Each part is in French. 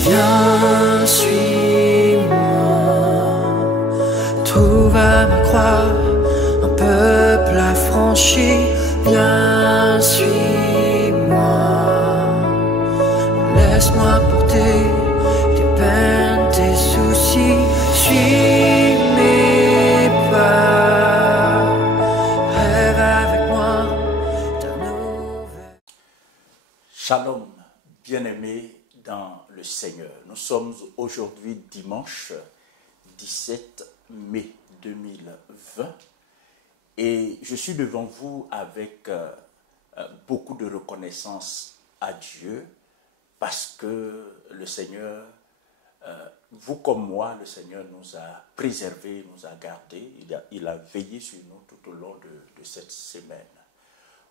Viens, suis-moi, trouve à ma croix un peuple affranchi. Viens, suis-moi, laisse-moi porter tes peines, tes soucis. Suis mes pas, rêve avec moi ta nouvelle. Shalom, bien-aimés dans le Seigneur. Nous sommes aujourd'hui dimanche 17 mai 2020 et je suis devant vous avec beaucoup de reconnaissance à Dieu parce que le Seigneur, vous comme moi, le Seigneur nous a préservés, nous a gardés, il a veillé sur nous tout au long de cette semaine.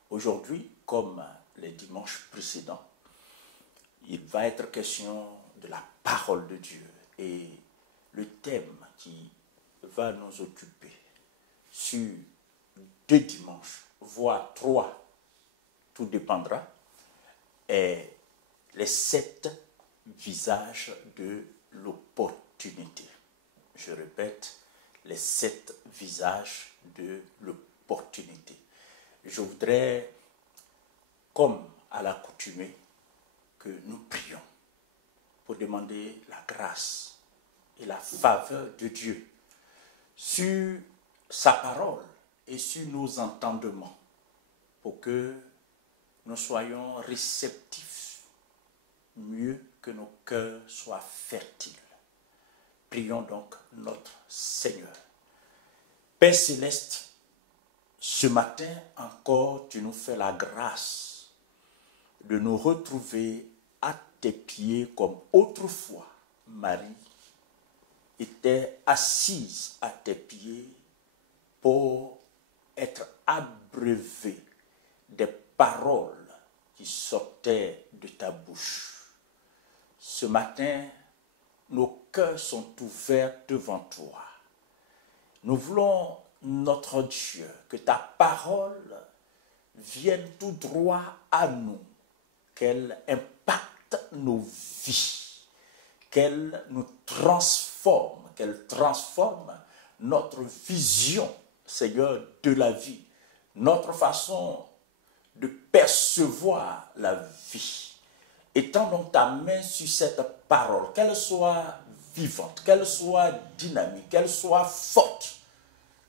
Aujourd'hui, comme les dimanches précédents, il va être question de la parole de Dieu et le thème qui va nous occuper sur 2 dimanches, voire 3, tout dépendra, est les 7 visages de l'opportunité. Je répète, les 7 visages de l'opportunité. Je voudrais, comme à l'accoutumée, que nous prions pour demander la grâce et la faveur de Dieu sur sa parole et sur nos entendements pour que nous soyons réceptifs mieux que nos cœurs soient fertiles. Prions donc notre Seigneur. Père céleste, ce matin encore, tu nous fais la grâce de nous retrouver à tes pieds comme autrefois Marie était assise à tes pieds pour être abreuvée des paroles qui sortaient de ta bouche. Ce matin, nos cœurs sont ouverts devant toi. Nous voulons, notre Dieu, que ta parole vienne tout droit à nous, qu'elle impacte nos vies, qu'elle nous transforme, qu'elle transforme notre vision, Seigneur, de la vie, notre façon de percevoir la vie. Étends donc ta main sur cette parole, qu'elle soit vivante, qu'elle soit dynamique, qu'elle soit forte,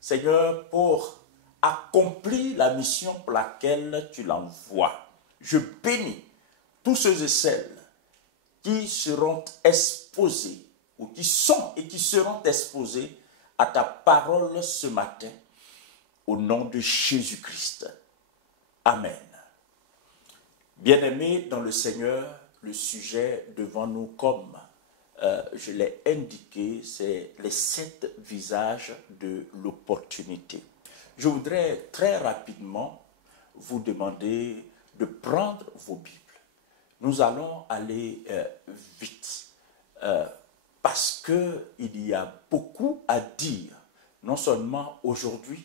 Seigneur, pour accomplir la mission pour laquelle tu l'envoies. Je bénis tous ceux et celles qui seront exposés, ou qui sont et qui seront exposés à ta parole ce matin, au nom de Jésus-Christ. Amen. Bien-aimés dans le Seigneur, le sujet devant nous, comme je l'ai indiqué, c'est les 7 visages de l'opportunité. Je voudrais très rapidement vous demander de prendre vos Bibles. Nous allons aller vite parce qu'il y a beaucoup à dire, non seulement aujourd'hui,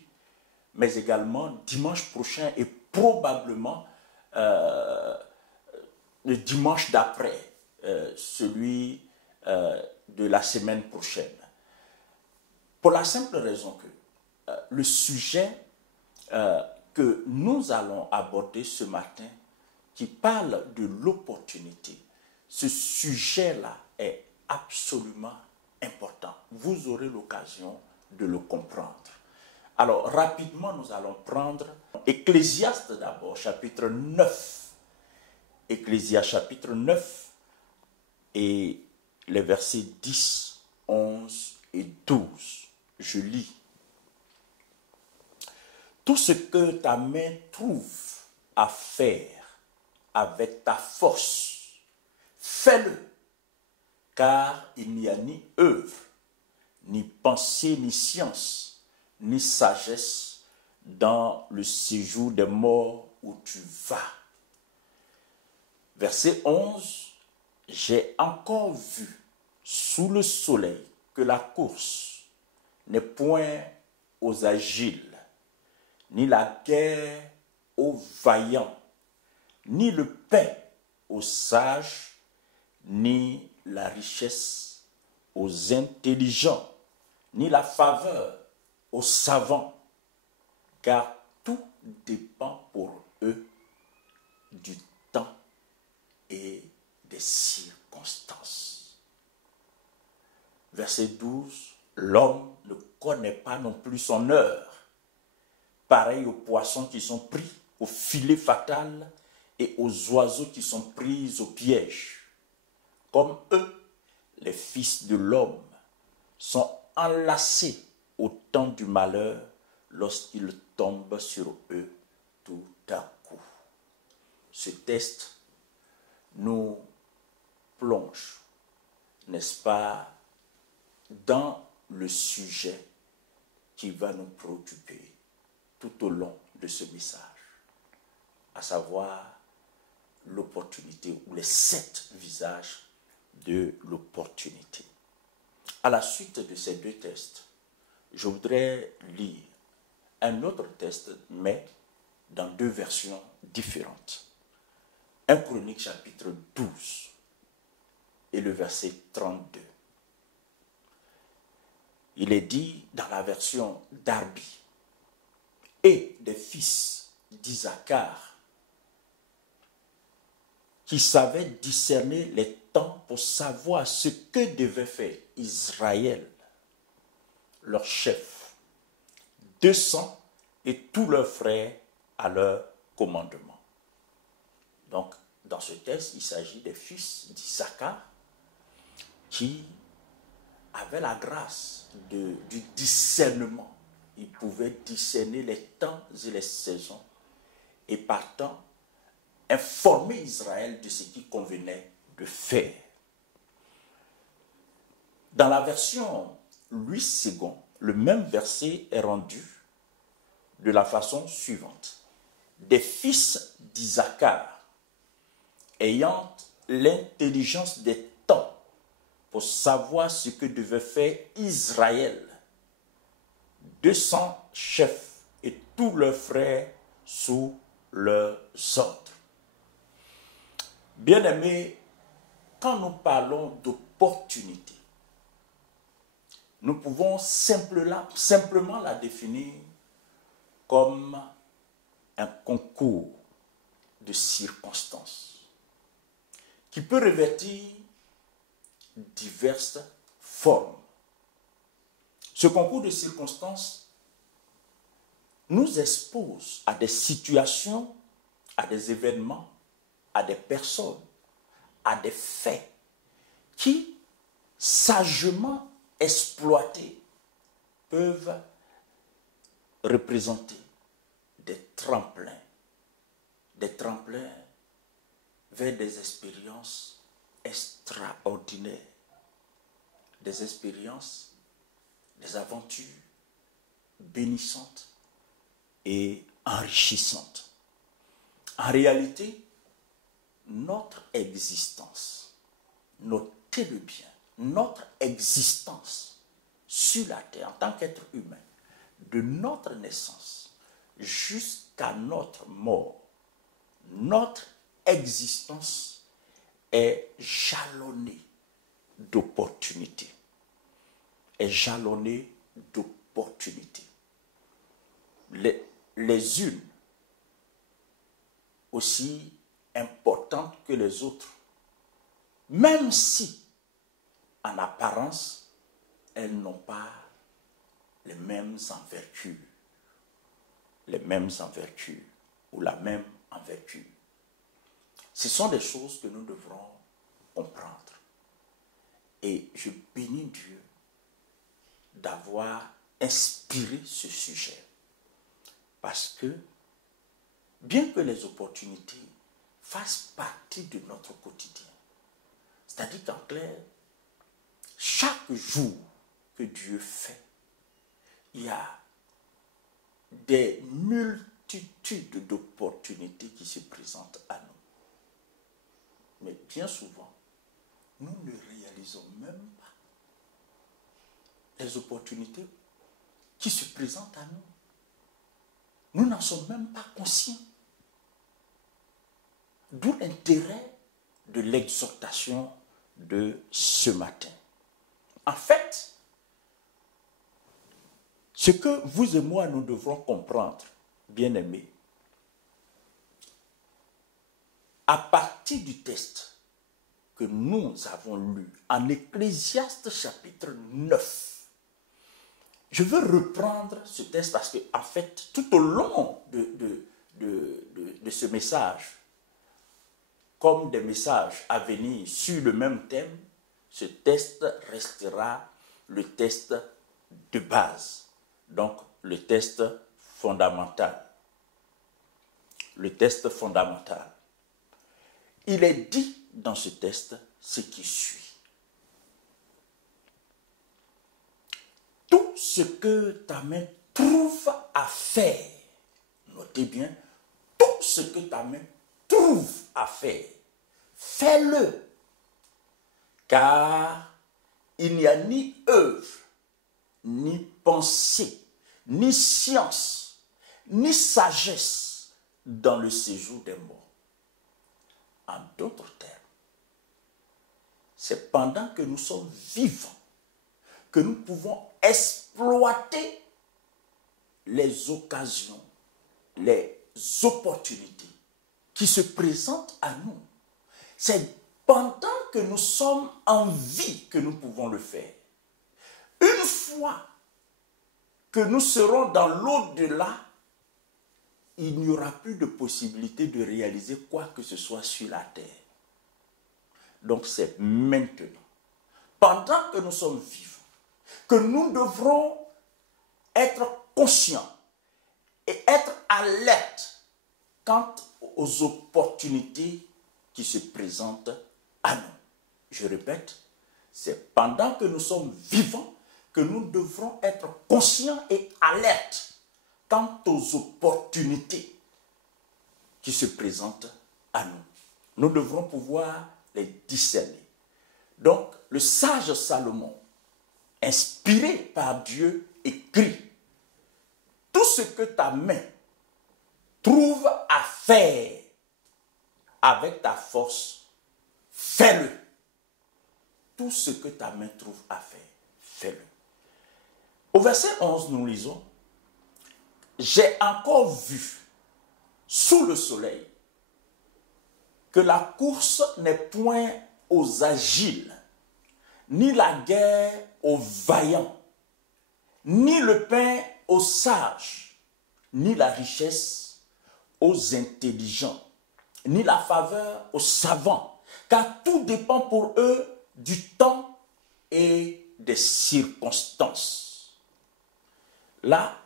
mais également dimanche prochain et probablement le dimanche d'après, celui de la semaine prochaine. Pour la simple raison que le sujet que nous allons aborder ce matin, qui parle de l'opportunité, ce sujet-là est absolument important. Vous aurez l'occasion de le comprendre. Alors, rapidement, nous allons prendre Ecclésiaste d'abord, chapitre 9. Ecclésiaste, chapitre 9, et les versets 10, 11 et 12. Je lis. Tout ce que ta main trouve à faire avec ta force, fais-le, car il n'y a ni œuvre, ni pensée, ni science, ni sagesse dans le séjour des morts où tu vas. Verset 11, j'ai encore vu sous le soleil que la course n'est point aux agiles, ni la guerre aux vaillants, ni le pain aux sages, ni la richesse aux intelligents, ni la faveur aux savants, car tout dépend pour eux du temps et des circonstances. Verset 12, l'homme ne connaît pas non plus son heure, pareil aux poissons qui sont pris au filet fatal et aux oiseaux qui sont pris au piège. Comme eux, les fils de l'homme sont enlacés au temps du malheur lorsqu'il tombe sur eux tout à coup. Ce texte nous plonge, n'est-ce pas, dans le sujet qui va nous préoccuper tout au long de ce message, à savoir l'opportunité ou les 7 visages de l'opportunité. À la suite de ces 2 textes, je voudrais lire un autre texte, mais dans 2 versions différentes. 1 Chronique chapitre 12 et le verset 32. Il est dit dans la version Darby, et des fils d'Isaacar qui savaient discerner les temps pour savoir ce que devait faire Israël, leur chef, 200 et tous leurs frères à leur commandement. Donc, dans ce texte, il s'agit des fils d'Isaacar qui avaient la grâce du discernement. Ils pouvaient discerner les temps et les saisons et partant informer Israël de ce qu'il convenait de faire. Dans la version Louis II, le même verset est rendu de la façon suivante. Des fils d'Isaacar, ayant l'intelligence des temps pour savoir ce que devait faire Israël, 200 chefs et tous leurs frères sous leurs ordres. Bien-aimés, quand nous parlons d'opportunité, nous pouvons simplement la définir comme un concours de circonstances qui peut revêtir diverses formes. Ce concours de circonstances nous expose à des situations, à des événements, à des personnes, à des faits qui, sagement exploités, peuvent représenter des tremplins vers des expériences extraordinaires, des expériences, des aventures bénissantes et enrichissantes. En réalité, notre existence, notez-le bien, notre existence sur la terre en tant qu'être humain, de notre naissance jusqu'à notre mort, notre existence est jalonnée d'opportunités. Est jalonnée d'opportunités. Les unes aussi importantes que les autres, même si en apparence elles n'ont pas les mêmes envergures, ou la même envergure. Ce sont des choses que nous devrons comprendre. Et je bénis Dieu d'avoir inspiré ce sujet. Parce que, bien que les opportunités fassent partie de notre quotidien, c'est-à-dire qu'en clair, chaque jour que Dieu fait, il y a des multitudes d'opportunités qui se présentent à nous. Mais bien souvent, nous ne réalisons même pas les opportunités qui se présentent à nous. Nous n'en sommes même pas conscients. D'où l'intérêt de l'exhortation de ce matin. En fait, ce que vous et moi nous devrons comprendre, bien-aimés, à partir du texte que nous avons lu en Ecclésiaste chapitre 9, je veux reprendre ce texte parce que, en fait, tout au long de ce message, comme des messages à venir sur le même thème, ce texte restera le texte de base, donc le texte fondamental. Le texte fondamental. Il est dit dans ce texte ce qui suit. Tout ce que ta main trouve à faire, notez bien, tout ce que ta main trouve à faire, fais-le, car il n'y a ni œuvre, ni pensée, ni science, ni sagesse dans le séjour des morts. En d'autres termes, c'est pendant que nous sommes vivants que nous pouvons exploiter les occasions, les opportunités qui se présentent à nous. C'est pendant que nous sommes en vie que nous pouvons le faire. Une fois que nous serons dans l'au-delà, il n'y aura plus de possibilité de réaliser quoi que ce soit sur la terre. Donc c'est maintenant, pendant que nous sommes vivants, que nous devrons être conscients et être alertes quant aux opportunités qui se présentent à nous. Je répète, c'est pendant que nous sommes vivants que nous devrons être conscients et alertes quant aux opportunités qui se présentent à nous. Nous devrons pouvoir les discerner. Donc, le sage Salomon, inspiré par Dieu, écrit: tout ce que ta main trouve à faire avec ta force, fais-le. Tout ce que ta main trouve à faire, fais-le. Au verset 11, nous lisons: j'ai encore vu sous le soleil que la course n'est point aux agiles, ni la guerre aux vaillants, ni le pain aux sages, ni la richesse aux intelligents, ni la faveur aux savants, car tout dépend pour eux du temps et des circonstances. Là,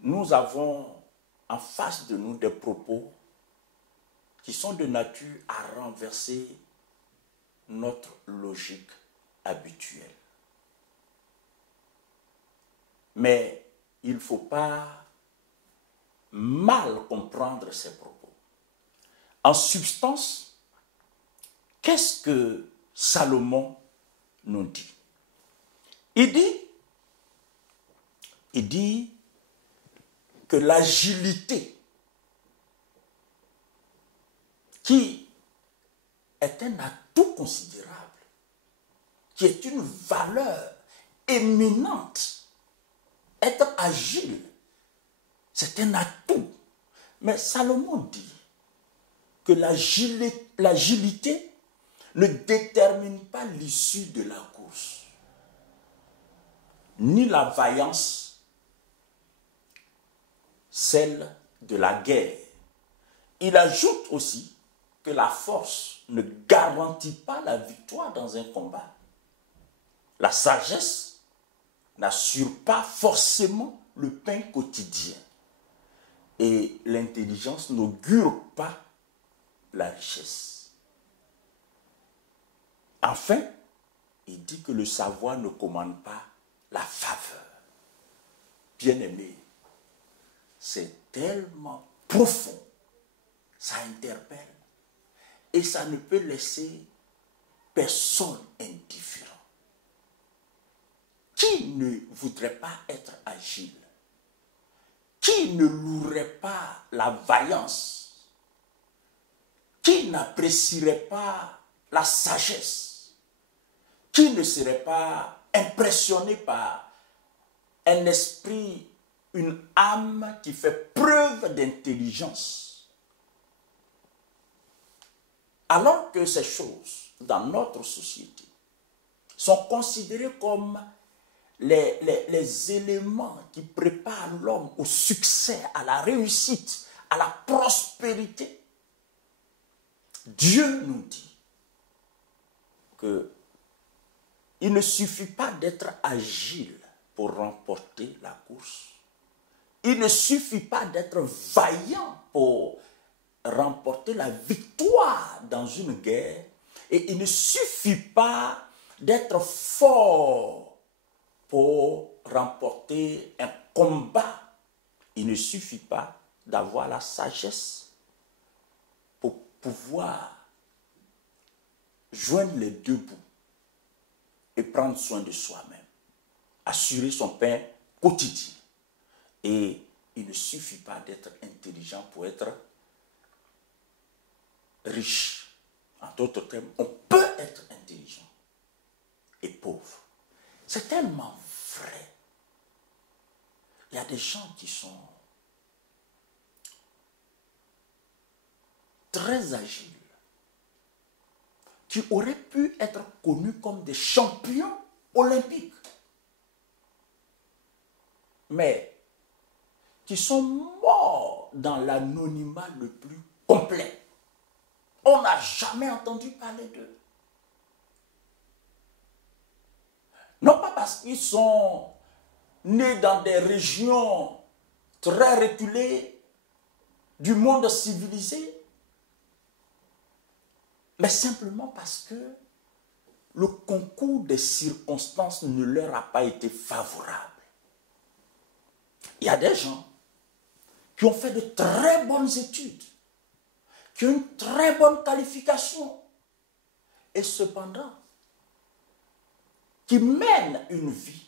nous avons en face de nous des propos qui sont de nature à renverser notre logique habituelle. Mais il ne faut pas mal comprendre ces propos. En substance, qu'est-ce que Salomon nous dit? Il dit que l'agilité, qui est un atout considérable, qui est une valeur éminente, être agile, c'est un atout. Mais Salomon dit que l'agilité ne détermine pas l'issue de la course, ni la vaillance, celle de la guerre. Il ajoute aussi que la force ne garantit pas la victoire dans un combat. La sagesse n'assure pas forcément le pain quotidien. Et l'intelligence n'augure pas la richesse. Enfin, il dit que le savoir ne commande pas la faveur. Bien-aimé, c'est tellement profond, ça interpelle. Et ça ne peut laisser personne indifférent. Qui ne voudrait pas être agile? Qui ne louerait pas la vaillance? Qui n'apprécierait pas la sagesse? Qui ne serait pas impressionné par un esprit, une âme qui fait preuve d'intelligence? Alors que ces choses, dans notre société, sont considérées comme les éléments qui préparent l'homme au succès, à la réussite, à la prospérité, Dieu nous dit que il ne suffit pas d'être agile pour remporter la course. Il ne suffit pas d'être vaillant pour remporter la victoire dans une guerre. Et il ne suffit pas d'être fort pour remporter un combat. Il ne suffit pas d'avoir la sagesse pour pouvoir joindre les deux bouts et prendre soin de soi-même, assurer son pain quotidien. Et il ne suffit pas d'être intelligent pour être riche. En d'autres termes, on peut être intelligent et pauvre. C'est tellement vrai. Il y a des gens qui sont très agiles, qui auraient pu être connus comme des champions olympiques, mais qui sont morts dans l'anonymat le plus complet. On n'a jamais entendu parler d'eux. Non pas parce qu'ils sont nés dans des régions très reculées du monde civilisé, mais simplement parce que le concours des circonstances ne leur a pas été favorable. Il y a des gens qui ont fait de très bonnes études, qui ont une très bonne qualification, et cependant, qui mènent une vie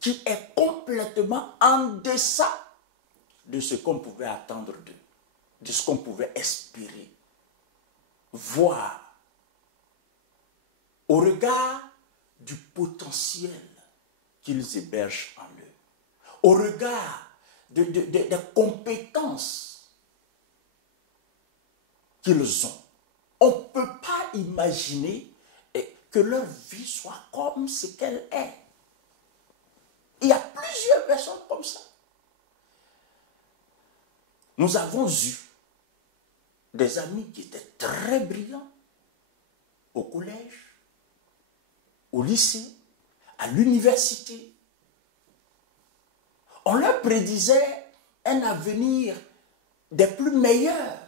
qui est complètement en deçà de ce qu'on pouvait attendre d'eux, de ce qu'on pouvait espérer, voir au regard du potentiel qu'ils hébergent en eux, au regard des compétences qu'ils ont. On ne peut pas imaginer que leur vie soit comme ce qu'elle est. Il y a plusieurs personnes comme ça. Nous avons eu des amis qui étaient très brillants au collège, au lycée, à l'université. On leur prédisait un avenir des plus meilleurs.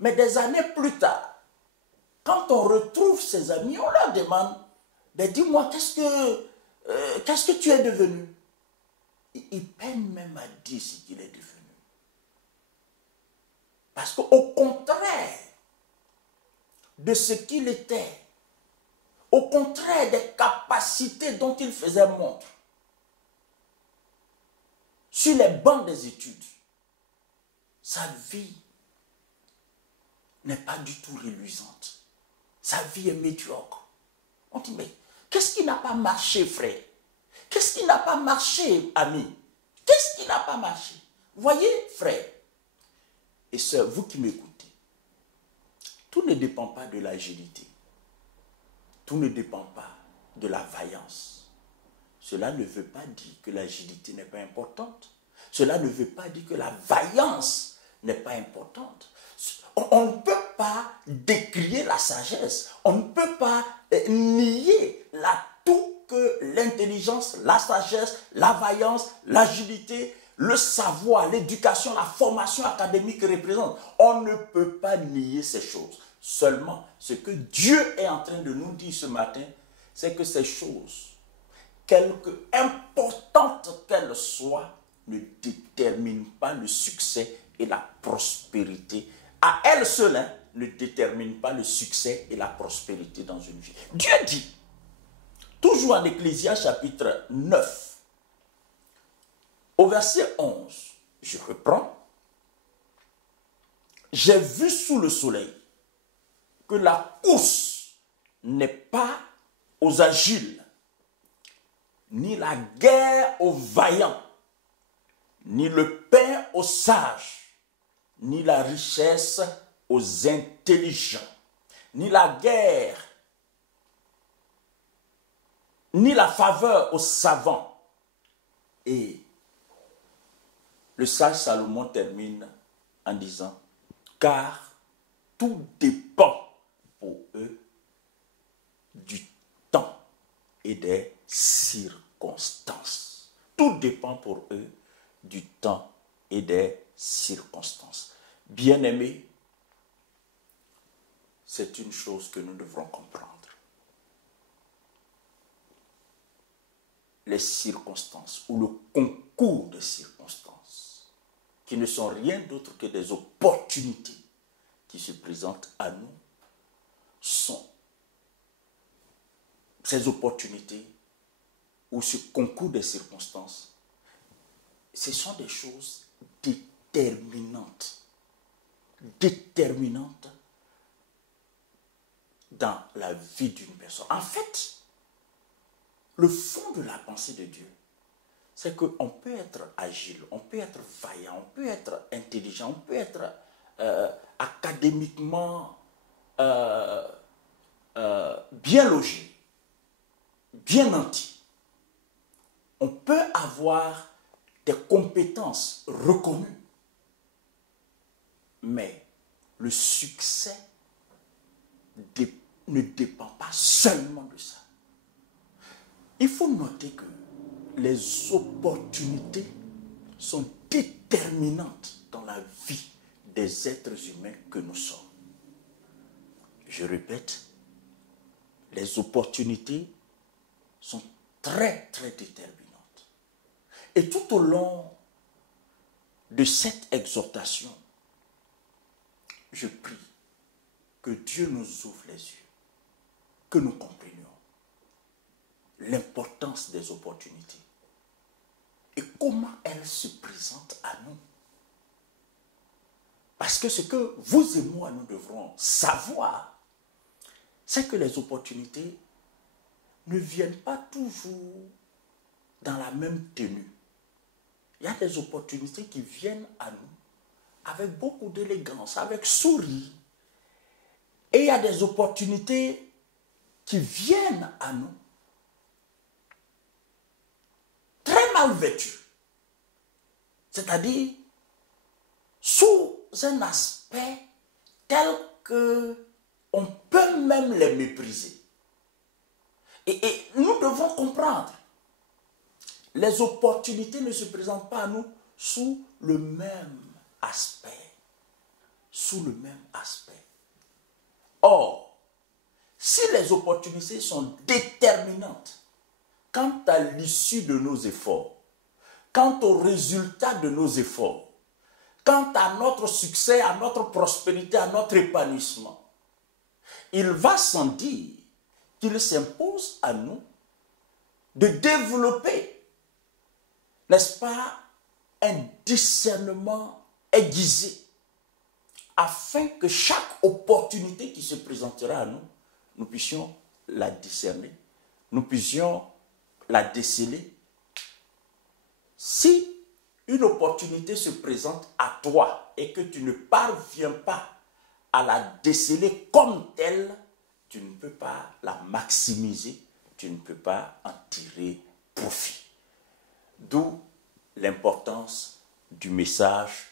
Mais des années plus tard, quand on retrouve ses amis, on leur demande, dis-moi, qu'est-ce que tu es devenu? Ils peinent même à dire ce qu'il est devenu. Parce qu'au contraire de ce qu'il était, au contraire des capacités dont il faisait montre, sur les bancs des études, sa vie n'est pas du tout reluisante. Sa vie est médiocre. On dit, mais qu'est-ce qui n'a pas marché, frère? Qu'est-ce qui n'a pas marché, ami? Qu'est-ce qui n'a pas marché? Voyez, frère et sœurs, vous qui m'écoutez, tout ne dépend pas de l'agilité. Tout ne dépend pas de la vaillance. Cela ne veut pas dire que l'agilité n'est pas importante. Cela ne veut pas dire que la vaillance n'est pas importante. On ne peut pas décrier la sagesse. On ne peut pas nier l'atout que l'intelligence, la sagesse, la vaillance, l'agilité, le savoir, l'éducation, la formation académique représentent. On ne peut pas nier ces choses. Seulement, ce que Dieu est en train de nous dire ce matin, c'est que ces choses, quelque importantes qu'elles soient, ne déterminent pas le succès et la prospérité. À elles seules, ne déterminent pas le succès et la prospérité dans une vie. Dieu dit, toujours en Ecclésiaste chapitre 9, au verset 11, je reprends, « J'ai vu sous le soleil que la course n'est pas aux agiles, ni la guerre aux vaillants, ni le pain aux sages, ni la richesse aux intelligents, ni la guerre, ni la faveur aux savants. Et le sage Salomon termine en disant, car tout dépend pour eux du temps et des circonstances. Tout dépend pour eux du temps et des circonstances. Bien-aimés, c'est une chose que nous devrons comprendre. Les circonstances ou le concours de circonstances, qui ne sont rien d'autre que des opportunités qui se présentent à nous, sont ces opportunités ou ce concours des circonstances, ce sont des choses déterminantes dans la vie d'une personne. En fait, le fond de la pensée de Dieu, c'est qu'on peut être agile, on peut être vaillant, on peut être intelligent, on peut être académiquement bien logé, bien nanti. On peut avoir des compétences reconnues, mais le succès ne dépend pas seulement de ça. Il faut noter que les opportunités sont déterminantes dans la vie des êtres humains que nous sommes. Je répète, les opportunités sont très, très déterminantes. Et tout au long de cette exhortation, je prie que Dieu nous ouvre les yeux, que nous comprenions l'importance des opportunités et comment elles se présentent à nous. Parce que ce que vous et moi, nous devrons savoir, c'est que les opportunités ne viennent pas toujours dans la même tenue. Il y a des opportunités qui viennent à nous avec beaucoup d'élégance, avec sourire. Et il y a des opportunités qui viennent à nous très mal vêtues. C'est-à-dire sous un aspect tel que on peut même les mépriser. Et nous devons comprendre, les opportunités ne se présentent pas à nous sous le même aspect. Sous le même aspect. Or, si les opportunités sont déterminantes quant à l'issue de nos efforts, quant au résultat de nos efforts, quant à notre succès, à notre prospérité, à notre épanouissement, il va sans dire qu'il s'impose à nous de développer, n'est-ce pas, un discernement aiguisé, afin que chaque opportunité qui se présentera à nous, nous puissions la discerner, nous puissions la déceler. Si une opportunité se présente à toi et que tu ne parviens pas à la déceler comme telle, tu ne peux pas la maximiser, tu ne peux pas en tirer profit. D'où l'importance du message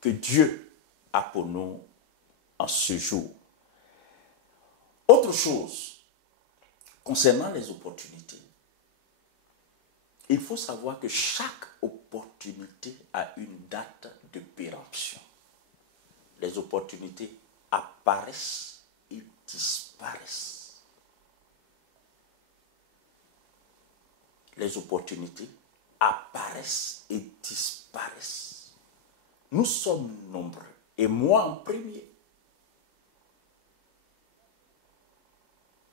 que Dieu a pour nous en ce jour. Autre chose, concernant les opportunités, il faut savoir que chaque opportunité a une date de péremption. Les opportunités apparaissent et disparaissent. Les opportunités apparaissent et disparaissent. Nous sommes nombreux, et moi en premier,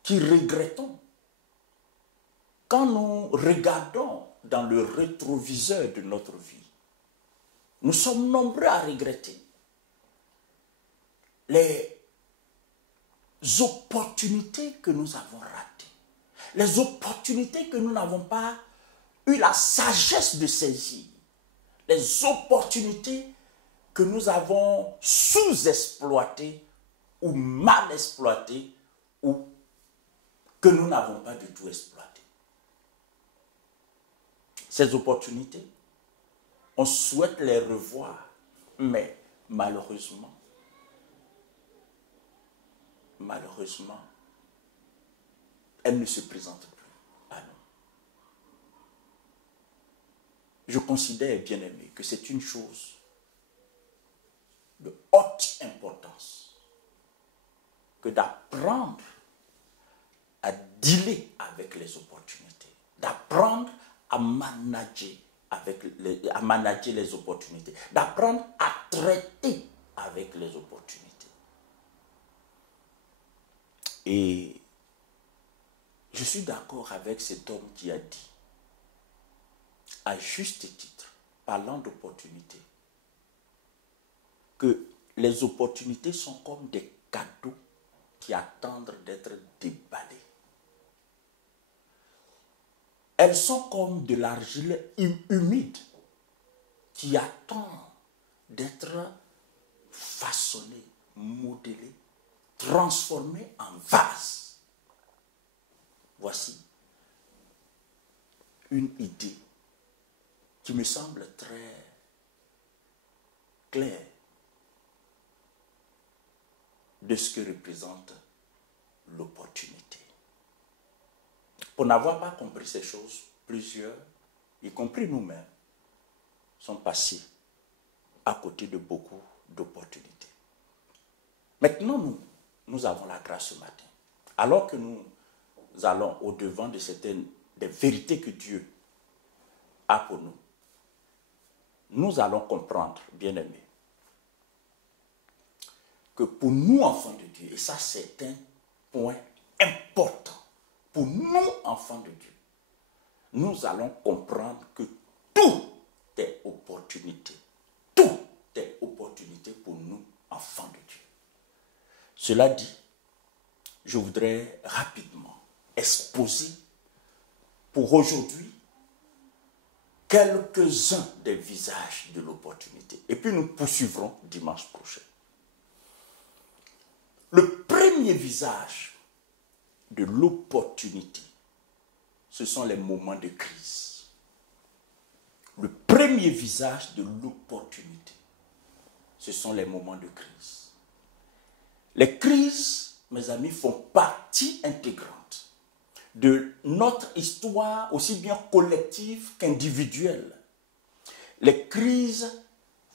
qui regrettons quand nous regardons dans le rétroviseur de notre vie. Nous sommes nombreux à regretter les opportunités que nous avons ratées, les opportunités que nous n'avons pas eu la sagesse de saisir, les opportunités que nous avons sous-exploitées ou mal exploitées ou que nous n'avons pas du tout exploitées. Ces opportunités, on souhaite les revoir, mais malheureusement, elles ne se présentent plus à nous. Je considère, bien aimé, que c'est une chose de haute importance que d'apprendre à dealer avec les opportunités, d'apprendre à manager les opportunités, d'apprendre à traiter avec les opportunités. Et je suis d'accord avec cet homme qui a dit, à juste titre, parlant d'opportunités, que les opportunités sont comme des cadeaux qui attendent d'être déballés. Elles sont comme de l'argile humide qui attend d'être façonnée, modelée, transformée en vase. Voici une idée qui me semble très claire de ce que représente l'opportunité. Pour n'avoir pas compris ces choses, plusieurs, y compris nous-mêmes, sont passés à côté de beaucoup d'opportunités. Maintenant, nous avons la grâce ce matin. Alors que nous allons au-devant de certaines des vérités que Dieu a pour nous, nous allons comprendre, bien-aimés, que pour nous, enfants de Dieu, et ça c'est un point important, pour nous, enfants de Dieu, nous allons comprendre que tout est opportunité. Tout est opportunité pour nous, enfants de Dieu. Cela dit, je voudrais rapidement exposer pour aujourd'hui quelques-uns des visages de l'opportunité. Et puis nous poursuivrons dimanche prochain. Le premier visage de l'opportunité, ce sont les moments de crise. Le premier visage de l'opportunité, ce sont les moments de crise. Les crises, mes amis, font partie intégrante de notre histoire, aussi bien collective qu'individuelle. Les crises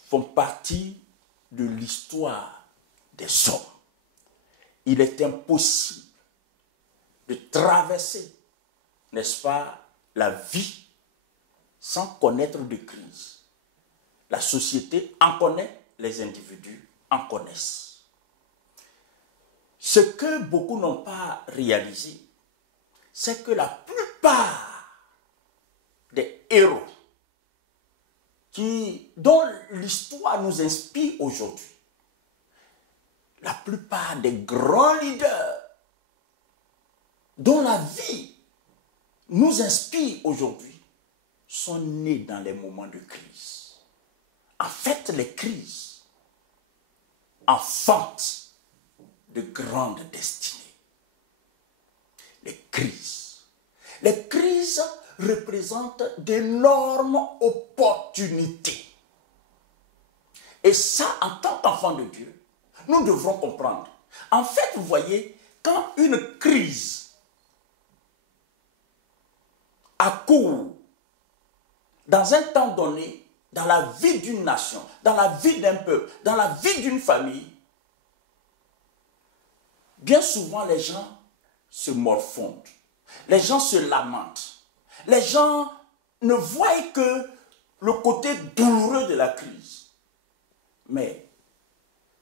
font partie de l'histoire des hommes. Il est impossible de traverser, n'est-ce pas, la vie sans connaître de crise. La société en connaît, les individus en connaissent. Ce que beaucoup n'ont pas réalisé, c'est que la plupart des héros dont l'histoire nous inspire aujourd'hui, la plupart des grands leaders dont la vie nous inspire aujourd'hui sont nés dans les moments de crise. En fait, les crises enfantent de grandes destinées. Les crises représentent d'énormes opportunités. Et ça, en tant qu'enfants de Dieu, nous devrons comprendre. En fait, vous voyez, quand une crise accourt dans un temps donné, dans la vie d'une nation, dans la vie d'un peuple, dans la vie d'une famille, bien souvent les gens se morfondent, les gens se lamentent, les gens ne voient que le côté douloureux de la crise. Mais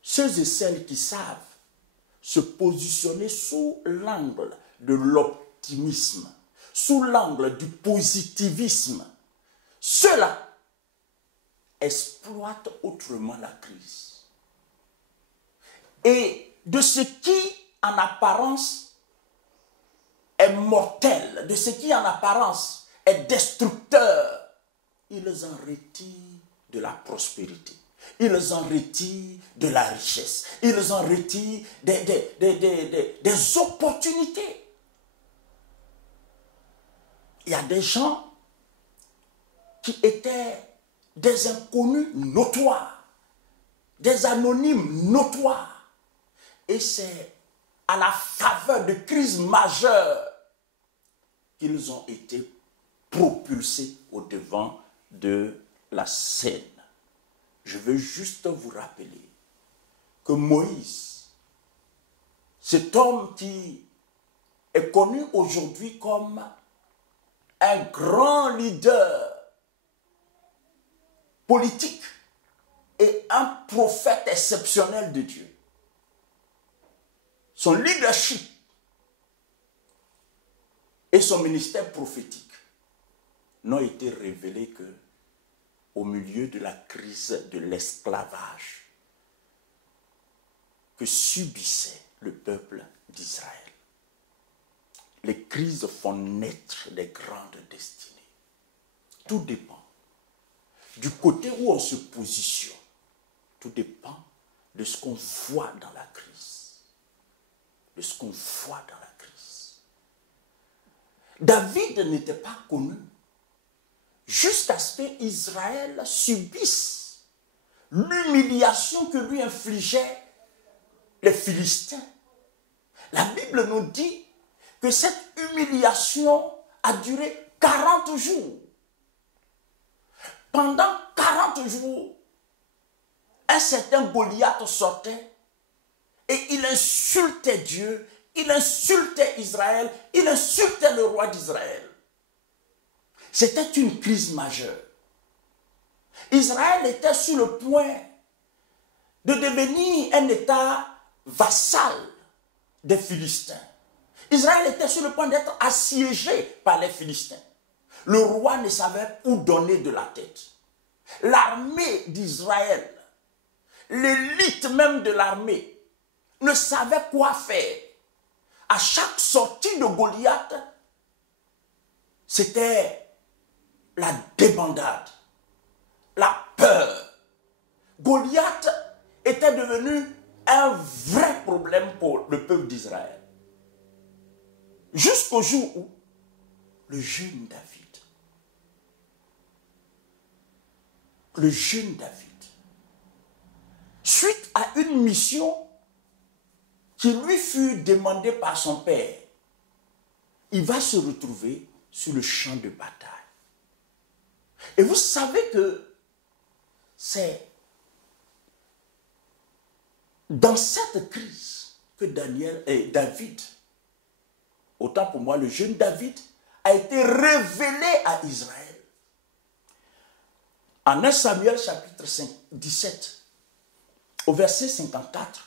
ceux et celles qui savent se positionner sous l'angle de l'optimisme, sous l'angle du positivisme, ceux-là exploitent autrement la crise. Et de ce qui en apparence est mortel, de ce qui en apparence est destructeur, ils en retirent de la prospérité. Ils en retirent de la richesse. Ils en retirent des opportunités. Il y a des gens qui étaient des inconnus notoires, des anonymes notoires. Et c'est à la faveur de crises majeures qu'ils ont été propulsés au devant de la scène. Je veux juste vous rappeler que Moïse, cet homme qui est connu aujourd'hui comme un grand leader politique et un prophète exceptionnel de Dieu, son leadership et son ministère prophétique n'ont été révélés que au milieu de la crise de l'esclavage que subissait le peuple d'Israël. Les crises font naître des grandes destinées. Tout dépend du côté où on se positionne. Tout dépend de ce qu'on voit dans la crise. De ce qu'on voit dans la crise. David n'était pas connu jusqu'à ce qu'Israël subisse l'humiliation que lui infligeaient les Philistins. La Bible nous dit que cette humiliation a duré 40 jours. Pendant 40 jours, un certain Goliath sortait et il insultait Dieu, il insultait Israël, il insultait le roi d'Israël. C'était une crise majeure. Israël était sur le point de devenir un État vassal des Philistins. Israël était sur le point d'être assiégé par les Philistins. Le roi ne savait où donner de la tête. L'armée d'Israël, l'élite même de l'armée, ne savait quoi faire. À chaque sortie de Goliath, c'était la débandade, la peur. Goliath était devenu un vrai problème pour le peuple d'Israël. Jusqu'au jour où le jeune David, suite à une mission qui lui fut demandée par son père, il va se retrouver sur le champ de bataille. Et vous savez que c'est dans cette crise que David, autant pour moi le jeune David, a été révélé à Israël. En 1 Samuel chapitre 17, au verset 54,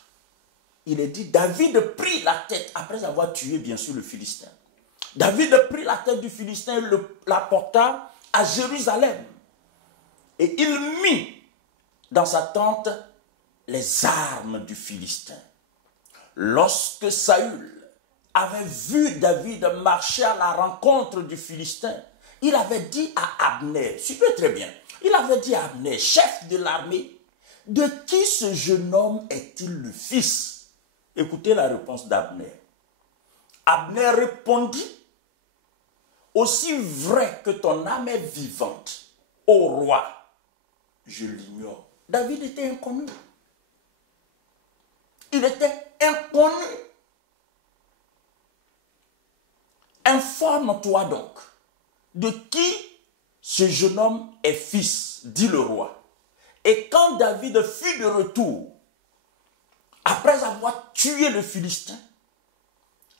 il est dit, David prit la tête, après avoir tué bien sûr le Philistin. David prit la tête du Philistin et la porta à Jérusalem. Et il mit dans sa tente les armes du Philistin. Lorsque Saül avait vu David marcher à la rencontre du Philistin, il avait dit à Abner, suivez très bien, il avait dit à Abner, chef de l'armée, de qui ce jeune homme est-il le fils? Écoutez la réponse d'Abner. Abner répondit, aussi vrai que ton âme est vivante, ô roi, je l'ignore. David était inconnu. Il était inconnu. Informe-toi donc de qui ce jeune homme est fils, dit le roi. Et quand David fut de retour, après avoir tué le Philistin,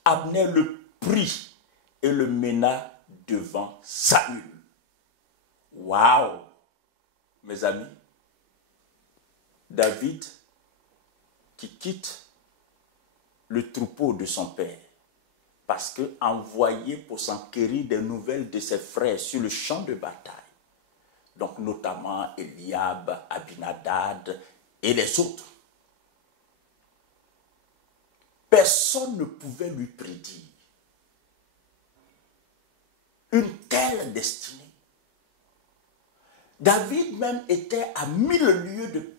Abner le prit et le mena devant Saül. Waouh! Mes amis, David qui quitte le troupeau de son père parce que envoyé pour s'enquérir des nouvelles de ses frères sur le champ de bataille, donc notamment Eliab, Abinadab et les autres. personne ne pouvait lui prédire une telle destinée. David même était à 1000 lieues de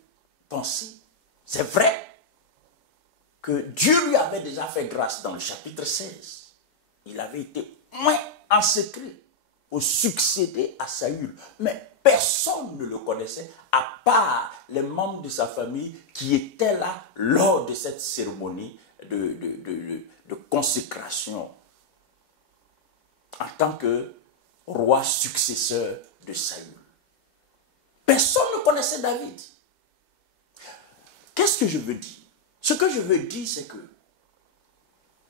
pensée. C'est vrai que Dieu lui avait déjà fait grâce dans le chapitre 16. Il avait été moins en secret pour succéder à Saül. Mais personne ne le connaissait à part les membres de sa famille qui étaient là lors de cette cérémonie de consécration en tant que roi successeur de Saül. Personne ne connaissait David. Qu'est-ce que je veux dire? Ce que je veux dire, c'est que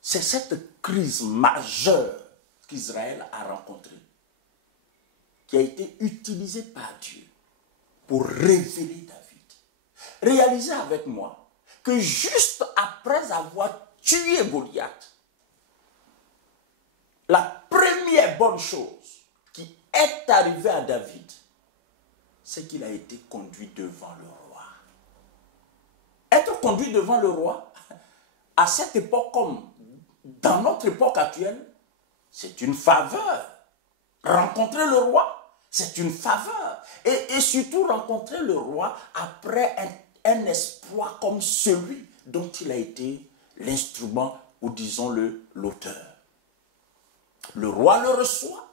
c'est cette crise majeure qu'Israël a rencontrée qui a été utilisée par Dieu pour révéler David. Réalisez avec moi que juste après avoir tué Goliath, la première bonne chose qui est arrivée à David, c'est qu'il a été conduit devant le roi. Être conduit devant le roi, à cette époque comme dans notre époque actuelle, c'est une faveur. Rencontrer le roi, c'est une faveur. Et surtout rencontrer le roi après un exploit comme celui dont il a été l'instrument, ou disons l'auteur. Le roi le reçoit.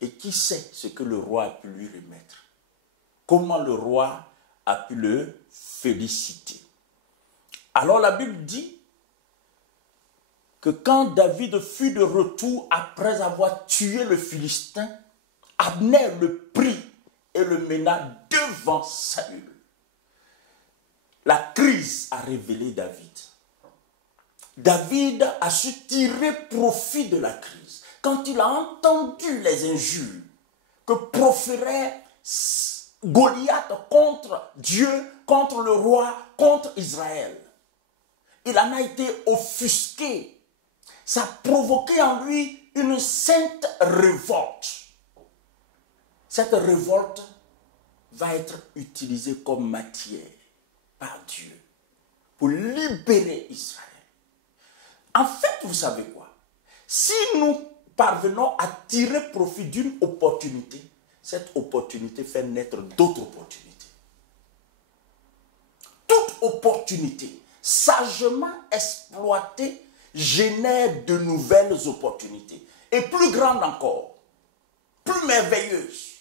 Et qui sait ce que le roi a pu lui remettre? Comment le roi a pu le féliciter? Alors la Bible dit que quand David fut de retour après avoir tué le Philistin, Abner le prit et le mena devant Saül. La crise a révélé David. David a su tirer profit de la crise. Quand il a entendu les injures que proférait Goliath contre Dieu, contre le roi, contre Israël, il en a été offusqué. Ça a provoqué en lui une sainte révolte. Cette révolte va être utilisée comme matière par Dieu pour libérer Israël. En fait, vous savez quoi? Si nous parvenons à tirer profit d'une opportunité, cette opportunité fait naître d'autres opportunités. Toute opportunité sagement exploitée génère de nouvelles opportunités. Et plus grandes encore, plus merveilleuses.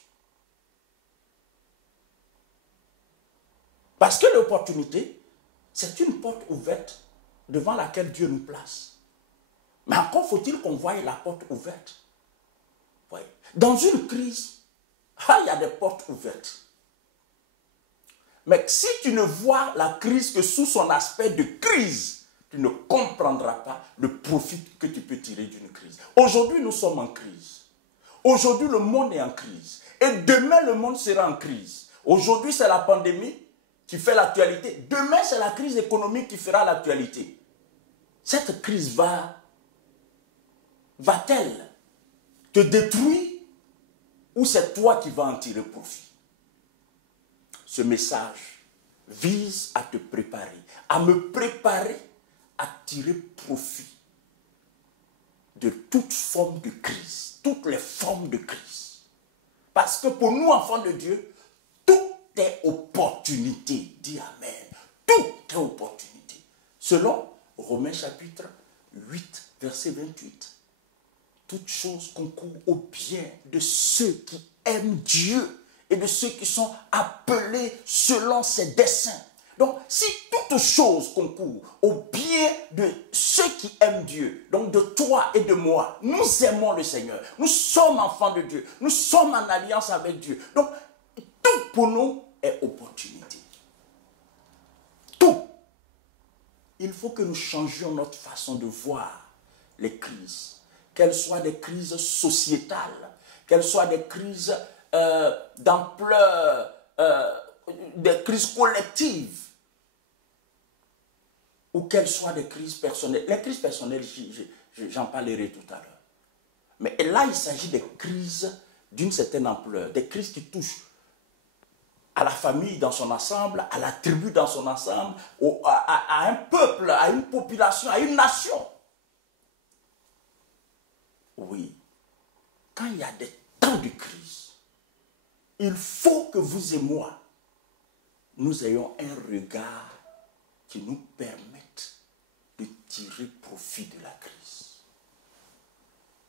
Parce que l'opportunité, c'est une porte ouverte devant laquelle Dieu nous place. Mais encore faut-il qu'on voie la porte ouverte. Oui. Dans une crise, il y a des portes ouvertes. Mais si tu ne vois la crise que sous son aspect de crise, tu ne comprendras pas le profit que tu peux tirer d'une crise. Aujourd'hui, nous sommes en crise. Aujourd'hui, le monde est en crise. Et demain, le monde sera en crise. Aujourd'hui, c'est la pandémie qui fait l'actualité. Demain, c'est la crise économique qui fera l'actualité. Cette crise va-t-elle te détruire ou c'est toi qui vas en tirer profit? Ce message vise à te préparer, à me préparer à tirer profit de toute forme de crise, toutes les formes de crise. Parce que pour nous, enfants de Dieu, tout est opportunité. Dis Amen. Tout est opportunité. Selon Romains chapitre 8, verset 28. Toutes choses concourent au bien de ceux qui aiment Dieu et de ceux qui sont appelés selon ses desseins. Donc, si toutes choses concourent au bien de ceux qui aiment Dieu, donc de toi et de moi, nous aimons le Seigneur, nous sommes enfants de Dieu, nous sommes en alliance avec Dieu. Donc, tout pour nous est opportunité. Tout. Il faut que nous changions notre façon de voir les crises. Qu'elles soient des crises sociétales, qu'elles soient des crises d'ampleur, des crises collectives, ou qu'elles soient des crises personnelles. Les crises personnelles, j'en parlerai tout à l'heure. Mais là, il s'agit des crises d'une certaine ampleur, des crises qui touchent à la famille dans son ensemble, à la tribu dans son ensemble, à un peuple, à une population, à une nation. Oui, quand il y a des temps de crise, il faut que vous et moi, nous ayons un regard qui nous permette de tirer profit de la crise.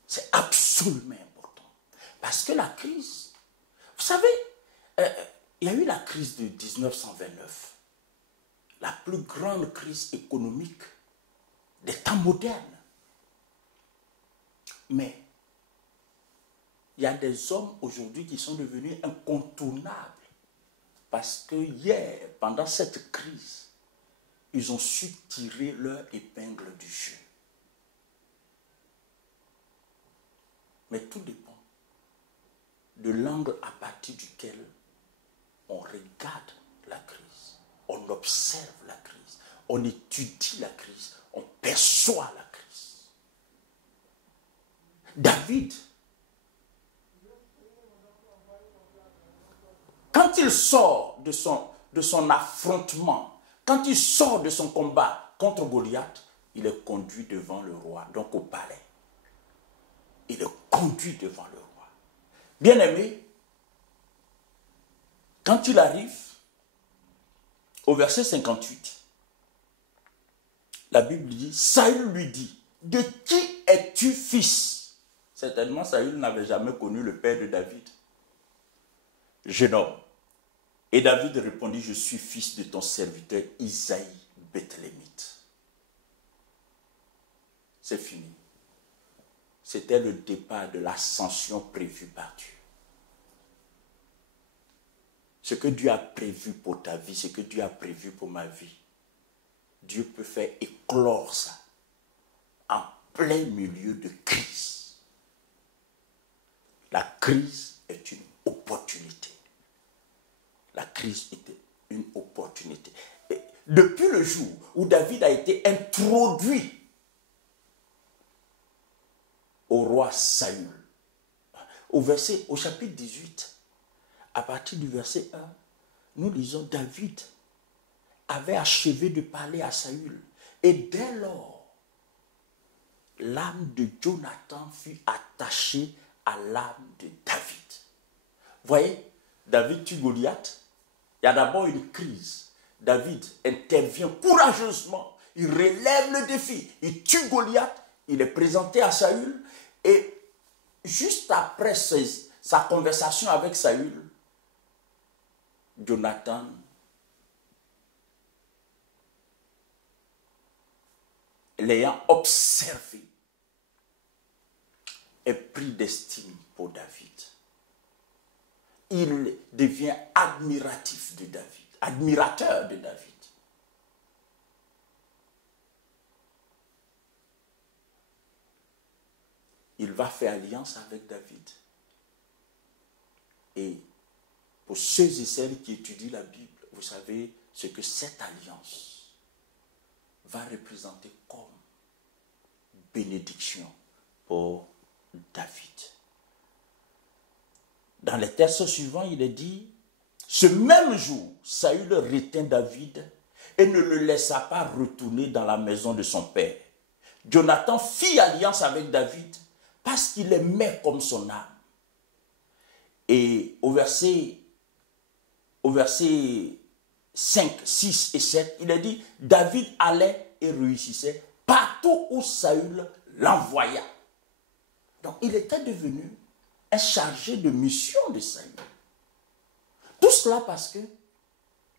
C'est absolument important. Parce que la crise, vous savez, il y a eu la crise de 1929, la plus grande crise économique des temps modernes. Mais il y a des hommes aujourd'hui qui sont devenus incontournables parce que hier, pendant cette crise, ils ont su tirer leur épingle du jeu. Mais tout dépend de l'angle à partir duquel on regarde la crise, on observe la crise, on étudie la crise, on perçoit la crise. David, quand il sort de son affrontement, quand il sort de son combat contre Goliath, il est conduit devant le roi, donc au palais. Il est conduit devant le roi. Bien-aimé, quand il arrive, au verset 58, la Bible dit, Saül lui dit, de qui es-tu fils? Certainement, Saül n'avait jamais connu le père de David. Jeune homme. Et David répondit, je suis fils de ton serviteur Isaïe Bethlémite. C'est fini. C'était le départ de l'ascension prévue par Dieu. Ce que Dieu a prévu pour ta vie, ce que Dieu a prévu pour ma vie, Dieu peut faire éclore ça en plein milieu de crise. La crise est une opportunité. La crise était une opportunité. Et depuis le jour où David a été introduit au roi Saül, au chapitre 18, à partir du verset 1, nous lisons David avait achevé de parler à Saül. Et dès lors, l'âme de Jonathan fut attachée à l'âme de David. Voyez, David tue Goliath. Il y a d'abord une crise. David intervient courageusement. Il relève le défi. Il tue Goliath. Il est présenté à Saül. Et juste après sa conversation avec Saül, Jonathan l'ayant observé est pris d'estime pour David. Il devient admiratif de David, admirateur de David. Il va faire alliance avec David. Et pour ceux et celles qui étudient la Bible, vous savez ce que cette alliance va représenter comme bénédiction pour David. Dans les textes suivants, il est dit, ce même jour, Saül retint David et ne le laissa pas retourner dans la maison de son père. Jonathan fit alliance avec David parce qu'il l'aimait comme son âme. Et au verset 5, 6 et 7, il est dit, David allait et réussissait partout où Saül l'envoya. Donc il était devenu un chargé de mission de Saül. Tout cela parce que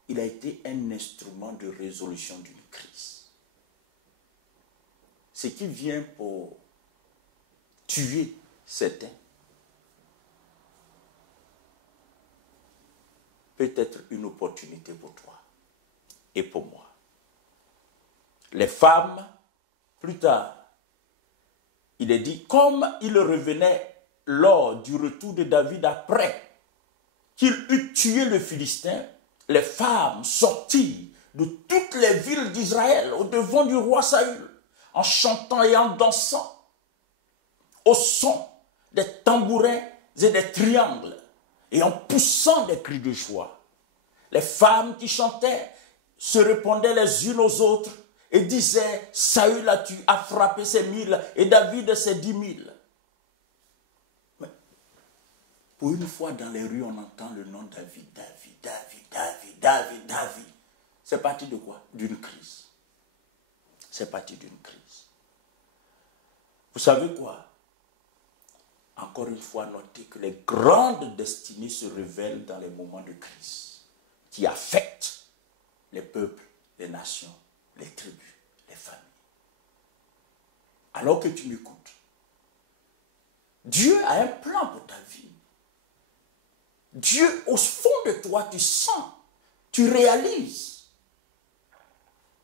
il a été un instrument de résolution d'une crise. Ce qui vient pour tuer certains peut être une opportunité pour toi et pour moi. Les femmes, plus tard, il est dit, comme il revenait lors du retour de David après qu'il eut tué le Philistin, les femmes sortirent de toutes les villes d'Israël au devant du roi Saül, en chantant et en dansant, au son des tambourins et des triangles, et en poussant des cris de joie. Les femmes qui chantaient se répondaient les unes aux autres et disaient, Saül a frappé ses 1000 et David ses 10 000. Mais pour une fois dans les rues, on entend le nom David, David, David, David, David, David. C'est parti de quoi? D'une crise. C'est parti d'une crise. Vous savez quoi? Encore une fois, notez que les grandes destinées se révèlent dans les moments de crise qui affectent les peuples, les nations, les tribus, les familles. Alors que tu m'écoutes, Dieu a un plan pour ta vie. Dieu, au fond de toi, tu sens, tu réalises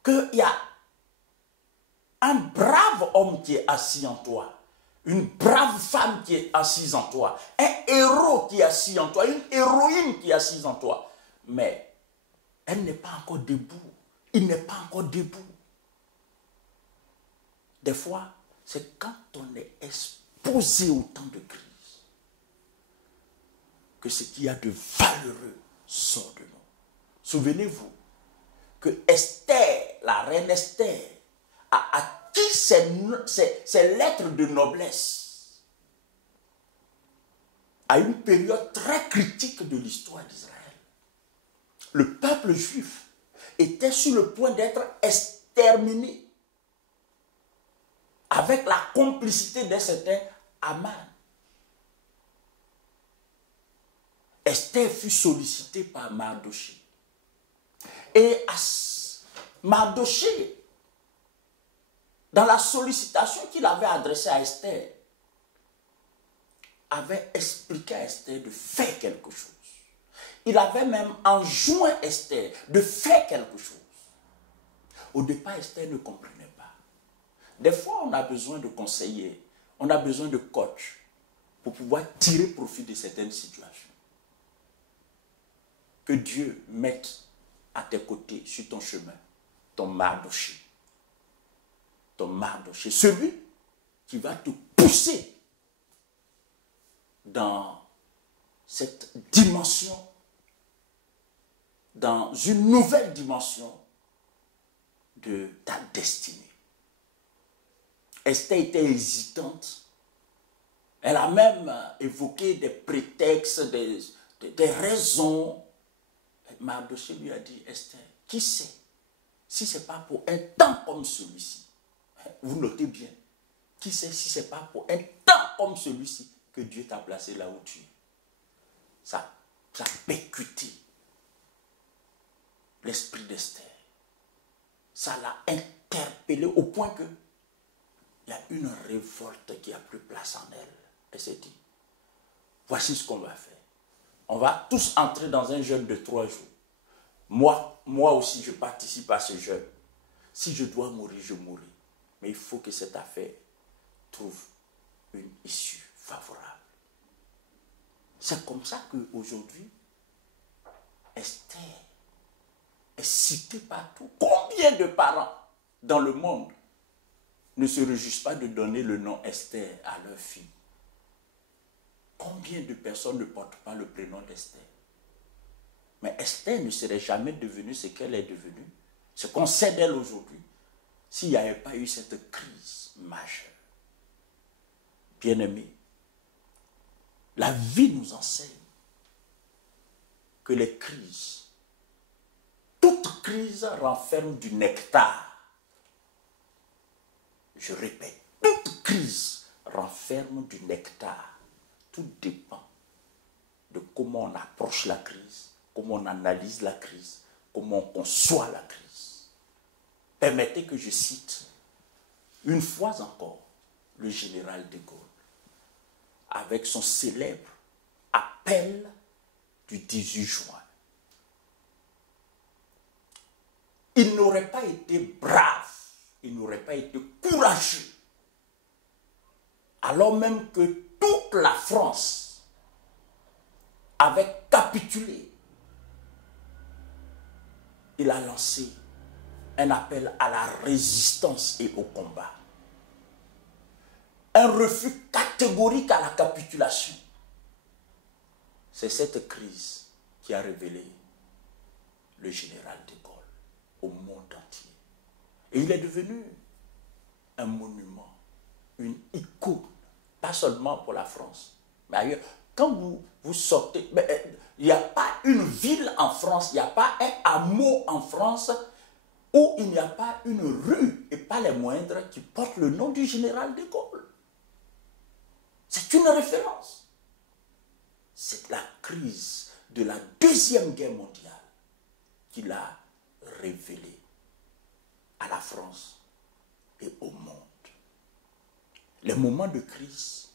qu'il y a un brave homme qui est assis en toi, une brave femme qui est assise en toi, un héros qui est assis en toi, une héroïne qui est assise en toi. Mais elle n'est pas encore debout. Il n'est pas encore debout. Des fois, c'est quand on est exposé au temps de crise que ce qu'il y a de valeureux sort de nous. Souvenez-vous que Esther, la reine Esther, a acquis ses lettres de noblesse à une période très critique de l'histoire d'Israël. Le peuple juif était sur le point d'être exterminé avec la complicité d'un certain Aman. Esther fut sollicitée par Mardoché. Et Mardoché, dans la sollicitation qu'il avait adressée à Esther, avait expliqué à Esther de faire quelque chose. Il avait même enjoint Esther de faire quelque chose. Au départ, Esther ne comprenait pas. Des fois, on a besoin de conseillers, on a besoin de coachs pour pouvoir tirer profit de certaines situations. Que Dieu mette à tes côtés, sur ton chemin, ton Mardoché. Ton Mardoché, celui qui va te pousser dans cette dimension, dans une nouvelle dimension de ta destinée. Esther était hésitante. Elle a même évoqué des prétextes, des raisons. Mardoché lui a dit, Esther, qui sait, si ce n'est pas pour un temps comme celui-ci, vous notez bien, qui sait si ce n'est pas pour un temps comme celui-ci que Dieu t'a placé là où tu es. Ça a percuté l'esprit d'Esther. Ça l'a interpellé au point que il y a une révolte qui a pris place en elle. Elle s'est dit, voici ce qu'on va faire. On va tous entrer dans un jeûne de 3 jours. Moi aussi, je participe à ce jeûne. Si je dois mourir, je mourrai. Mais il faut que cette affaire trouve une issue favorable. C'est comme ça qu'aujourd'hui, Esther est citée partout. Combien de parents dans le monde ne se réjouissent pas de donner le nom Esther à leur fille? Combien de personnes ne portent pas le prénom d'Esther? Mais Esther ne serait jamais devenue ce qu'elle est devenue, ce qu'on sait d'elle aujourd'hui, s'il n'y avait pas eu cette crise majeure. Bien-aimés, la vie nous enseigne que les crises, toute crise renferme du nectar. Je répète, toute crise renferme du nectar. Tout dépend de comment on approche la crise, comment on analyse la crise, comment on conçoit la crise. Permettez que je cite une fois encore le général de Gaulle avec son célèbre appel du 18 juin. Il n'aurait pas été brave, il n'aurait pas été courageux, alors même que toute la France avait capitulé. Il a lancé un appel à la résistance et au combat. Un refus catégorique à la capitulation. C'est cette crise qui a révélé le général de Gaulle au monde entier. Et il est devenu un monument, une icône, pas seulement pour la France, mais ailleurs. Quand vous sortez, il n'y a pas une ville en France, il n'y a pas un hameau en France où il n'y a pas une rue, et pas les moindres, qui porte le nom du général de Gaulle. C'est une référence. C'est la crise de la Deuxième Guerre mondiale qui l'a révélé à la France et au monde. Les moments de crise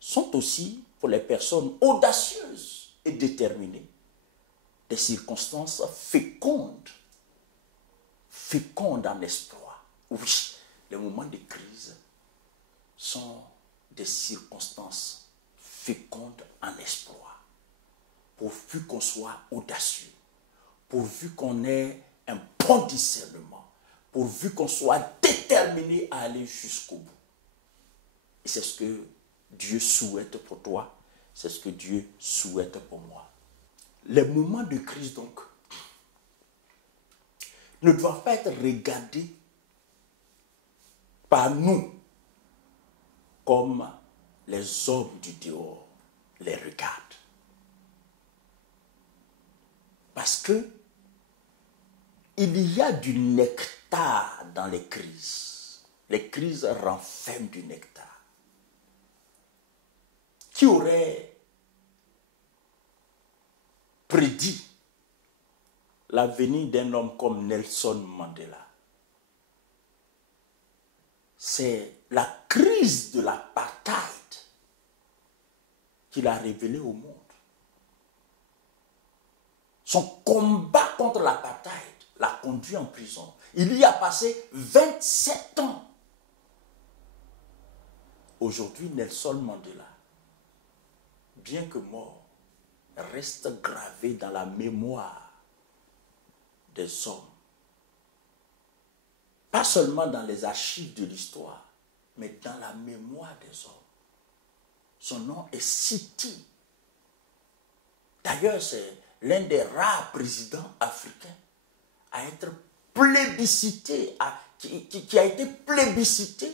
sont aussi, pour les personnes audacieuses et déterminées, des circonstances fécondes en espoir. Oui, les moments de crise sont des circonstances fécondes en espoir. Pourvu qu'on soit audacieux, pourvu qu'on ait un bon discernement, pourvu qu'on soit déterminé à aller jusqu'au bout. Et c'est ce que Dieu souhaite pour toi, c'est ce que Dieu souhaite pour moi. Les moments de crise, donc, ne doivent pas être regardés par nous comme les hommes du dehors les regardent. Parce que il y a du nectar dans les crises. Les crises renferment du nectar. Qui aurait prédit la venue d'un homme comme Nelson Mandela? C'est la crise de l'apartheid qu'il a révélé au monde. Son combat contre l'apartheid l'a conduit en prison. Il y a passé 27 ans. Aujourd'hui, Nelson Mandela, bien que mort, reste gravé dans la mémoire des hommes. Pas seulement dans les archives de l'histoire, mais dans la mémoire des hommes. Son nom est cité. D'ailleurs, c'est l'un des rares présidents africains à être plébiscité, qui a été plébiscité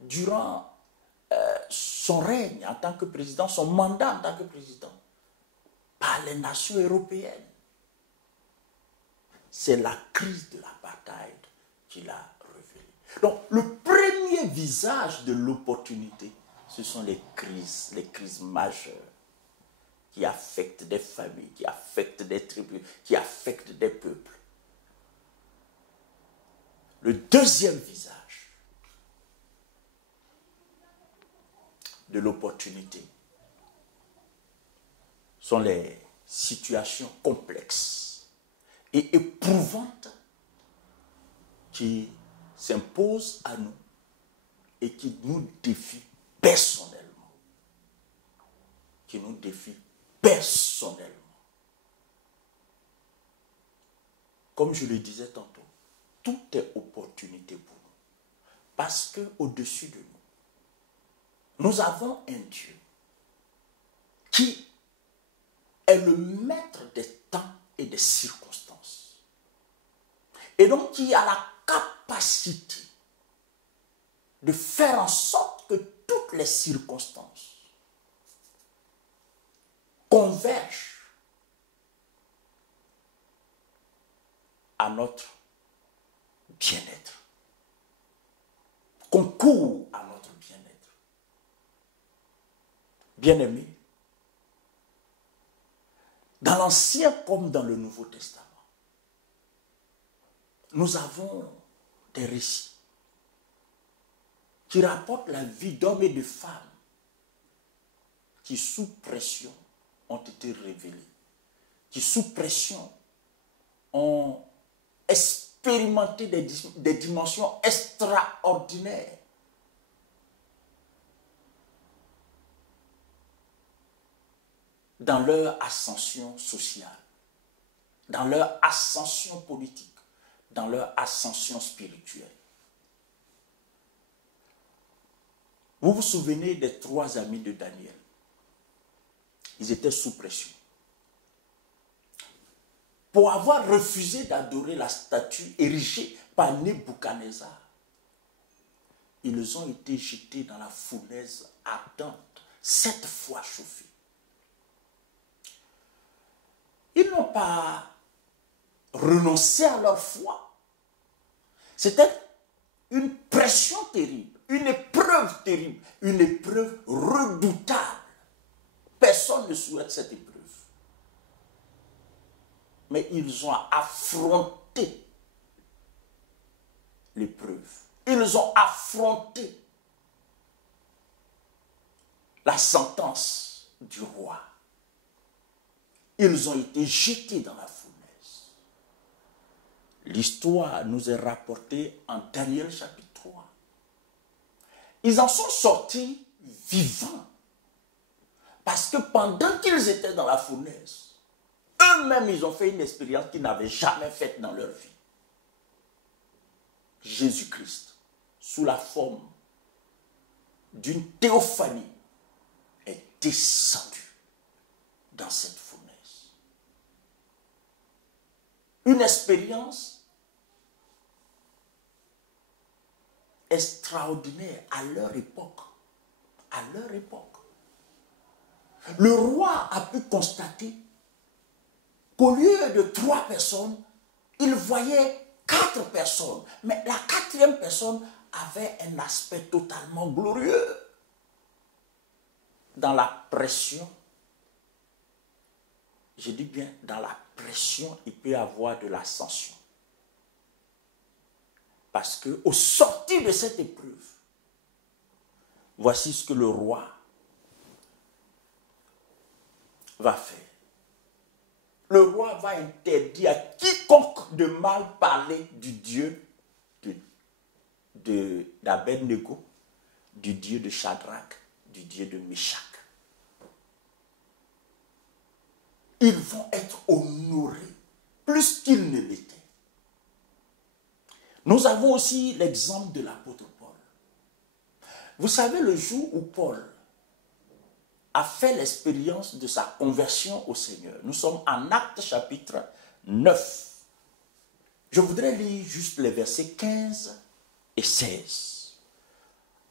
durant son règne en tant que président, son mandat en tant que président, par les nations européennes. C'est la crise de l'apartheid qui l'a révélé. Donc, le premier visage de l'opportunité, ce sont les crises majeures qui affectent des familles, qui affectent des tribus, qui affectent des peuples. Le deuxième visage de l'opportunité sont les situations complexes et éprouvantes qui s'imposent à nous et qui nous défient personnellement. Qui nous défient personnellement. Comme je le disais tantôt, tout est opportunité pour nous. Parce qu'au-dessus de nous, nous avons un Dieu qui est le maître des temps et des circonstances. Et donc qui a la capacité de faire en sorte que toutes les circonstances convergent à notre bien-être, concourent à notre bien-être. Bien-aimés, dans l'Ancien comme dans le Nouveau Testament, nous avons des récits qui rapportent la vie d'hommes et de femmes qui, sous pression, ont été révélés, qui, sous pression, ont expérimenté des dimensions extraordinaires. Dans leur ascension sociale, dans leur ascension politique, dans leur ascension spirituelle. Vous vous souvenez des 3 amis de Daniel? Ils étaient sous pression. pour avoir refusé d'adorer la statue érigée par Nebuchadnezzar, ils ont été jetés dans la fournaise ardente, 7 fois chauffés. Ils n'ont pas renoncé à leur foi. C'était une pression terrible, une épreuve terrible, une épreuve redoutable. Personne ne souhaite cette épreuve. Mais ils ont affronté l'épreuve. Ils ont affronté la sentence du roi. Ils ont été jetés dans la fournaise. L'histoire nous est rapportée en Daniel chapitre 3. Ils en sont sortis vivants. Parce que pendant qu'ils étaient dans la fournaise, eux-mêmes, ils ont fait une expérience qu'ils n'avaient jamais faite dans leur vie. Jésus-Christ, sous la forme d'une théophanie, est descendu dans cette fournaise. Une expérience extraordinaire à leur époque. À leur époque. Le roi a pu constater qu'au lieu de 3 personnes, il voyait 4 personnes. Mais la 4e personne avait un aspect totalement glorieux. Dans la pression, je dis bien dans la pression, il peut y avoir de l'ascension. Parce qu'au sortir de cette épreuve, voici ce que le roi va faire. Le roi va interdire à quiconque de mal parler du Dieu d'Abed-Nego, du Dieu de Shadrach, du Dieu de Meshach. Ils vont être honorés plus qu'ils ne l'étaient. Nous avons aussi l'exemple de l'apôtre Paul. Vous savez, le jour où Paul a fait l'expérience de sa conversion au Seigneur, nous sommes en Actes chapitre 9. Je voudrais lire juste les versets 15 et 16.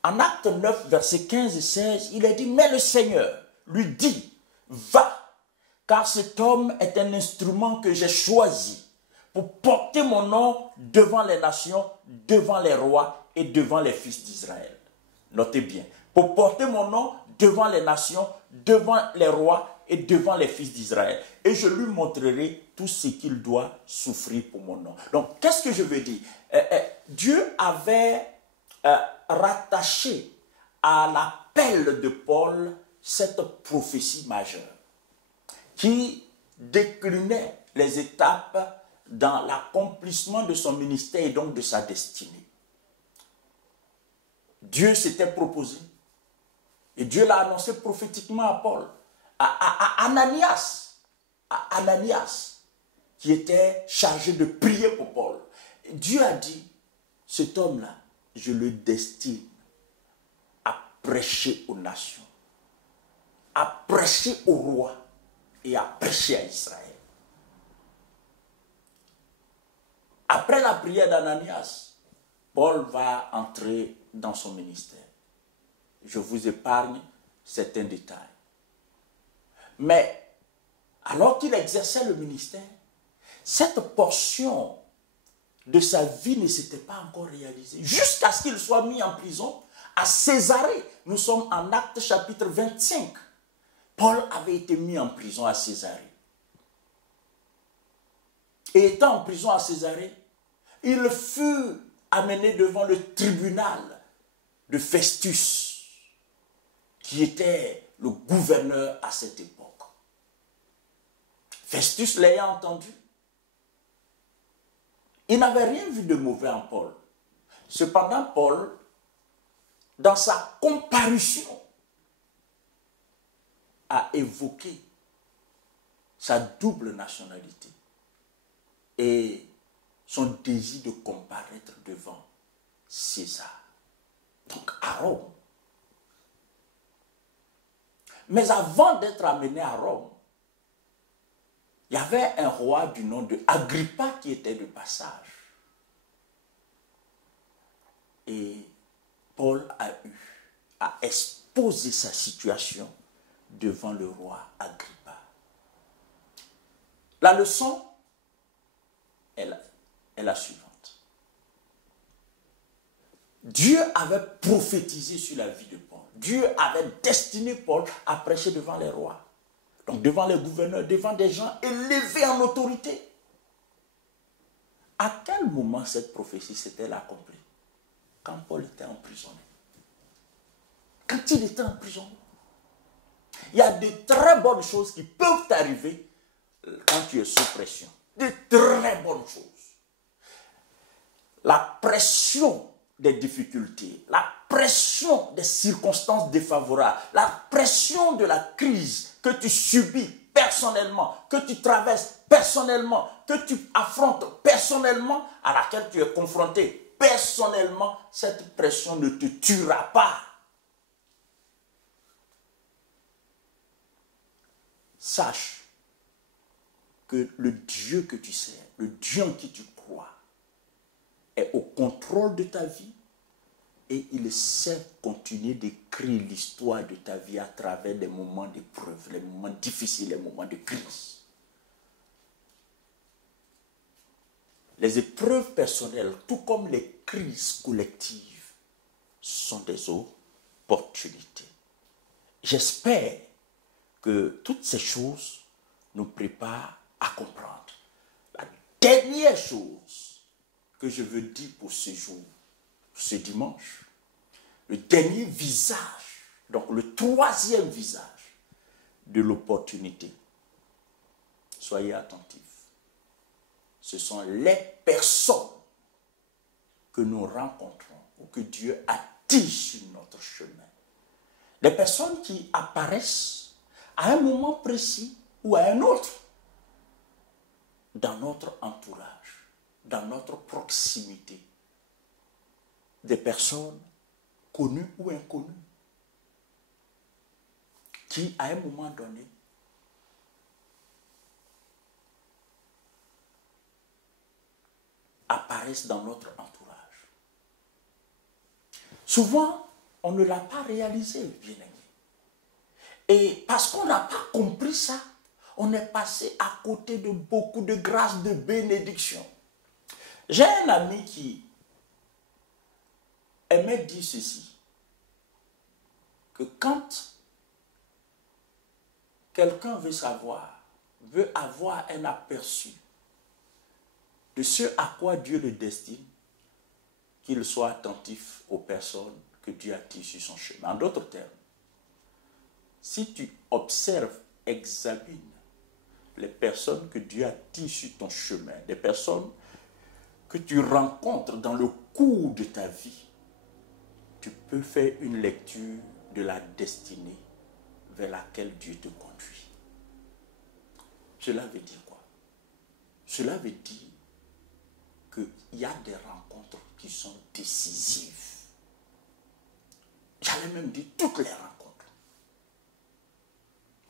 En Actes 9, versets 15 et 16, il est dit, mais le Seigneur lui dit, va, car cet homme est un instrument que j'ai choisi pour porter mon nom devant les nations, devant les rois et devant les fils d'Israël. Notez bien, pour porter mon nom devant les nations, devant les rois et devant les fils d'Israël. Et je lui montrerai tout ce qu'il doit souffrir pour mon nom. Donc, qu'est-ce que je veux dire? Dieu avait rattaché à l'appel de Paul cette prophétie majeure qui déclinait les étapes dans l'accomplissement de son ministère et donc de sa destinée. Dieu s'était proposé et Dieu l'a annoncé prophétiquement à Paul, à Ananias, qui était chargé de prier pour Paul. Dieu a dit, cet homme-là, je le destine à prêcher aux nations, à prêcher aux rois et à prêcher à Israël. Après la prière d'Ananias, Paul va entrer dans son ministère. Je vous épargne certains détails. Mais alors qu'il exerçait le ministère, cette portion de sa vie ne s'était pas encore réalisée. Jusqu'à ce qu'il soit mis en prison à Césarée. Nous sommes en Actes chapitre 25. Paul avait été mis en prison à Césarée. Et étant en prison à Césarée, il fut amené devant le tribunal de Festus, qui était le gouverneur à cette époque. Festus l'ayant entendu, il n'avait rien vu de mauvais en Paul. Cependant, Paul, dans sa comparution, a évoqué sa double nationalité et son désir de comparaître devant César, donc à Rome. Mais avant d'être amené à Rome, il Il y avait un roi du nom de Agrippa qui était de passage. Et Paul a exposé sa situation devant le roi Agrippa. La leçon est la suivante. Dieu avait prophétisé sur la vie de Paul. Dieu avait destiné Paul à prêcher devant les rois. Donc devant les gouverneurs, devant des gens élevés en autorité. À quel moment cette prophétie s'est-elle accomplie? Quand Paul était emprisonné. Quand il était en prison. Il y a de très bonnes choses qui peuvent t'arriver quand tu es sous pression. De très bonnes choses. La pression des difficultés, la pression des circonstances défavorables, la pression de la crise que tu subis personnellement, que tu traverses personnellement, que tu affrontes personnellement, à laquelle tu es confronté personnellement, cette pression ne te tuera pas. Sache que le Dieu que tu sers, le Dieu en qui tu crois, est au contrôle de ta vie et il sait continuer d'écrire l'histoire de ta vie à travers des moments d'épreuve, les moments difficiles, les moments de crise. Les épreuves personnelles, tout comme les crises collectives, sont des opportunités. J'espère que toutes ces choses nous préparent à comprendre. La dernière chose que je veux dire pour ce jour, ce dimanche, le dernier visage, donc le troisième visage de l'opportunité. Soyez attentifs. Ce sont les personnes que nous rencontrons ou que Dieu attire sur notre chemin. Des personnes qui apparaissent à un moment précis ou à un autre dans notre entourage, dans notre proximité. Des personnes connues ou inconnues qui, à un moment donné, apparaissent dans notre entourage. Souvent, on ne l'a pas réalisé, bien-aimé. Et parce qu'on n'a pas compris ça, on est passé à côté de beaucoup de grâces, de bénédictions. J'ai un ami qui aimait dire ceci, que quand quelqu'un veut avoir un aperçu de ce à quoi Dieu le destine, qu'il soit attentif aux personnes que Dieu attire sur son chemin. En d'autres termes, si tu observes, examines les personnes que Dieu attire sur ton chemin, des personnes que tu rencontres dans le cours de ta vie, tu peux faire une lecture de la destinée vers laquelle Dieu te conduit. Cela veut dire quoi? Cela veut dire qu'il y a des rencontres qui sont décisives. J'allais même dire toutes les rencontres.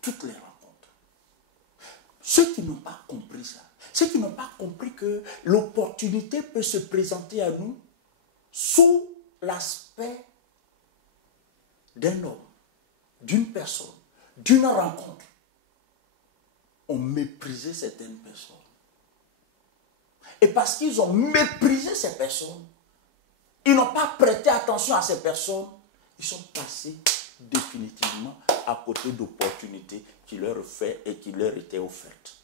Toutes les rencontres. Ceux qui n'ont pas compris ça, ceux qui n'ont pas compris que l'opportunité peut se présenter à nous sous l'aspect d'un homme, d'une personne, d'une rencontre, ont méprisé certaines personnes. Et parce qu'ils ont méprisé ces personnes, ils n'ont pas prêté attention à ces personnes, ils sont passés définitivement à côté d'opportunités qui leur étaient offertes.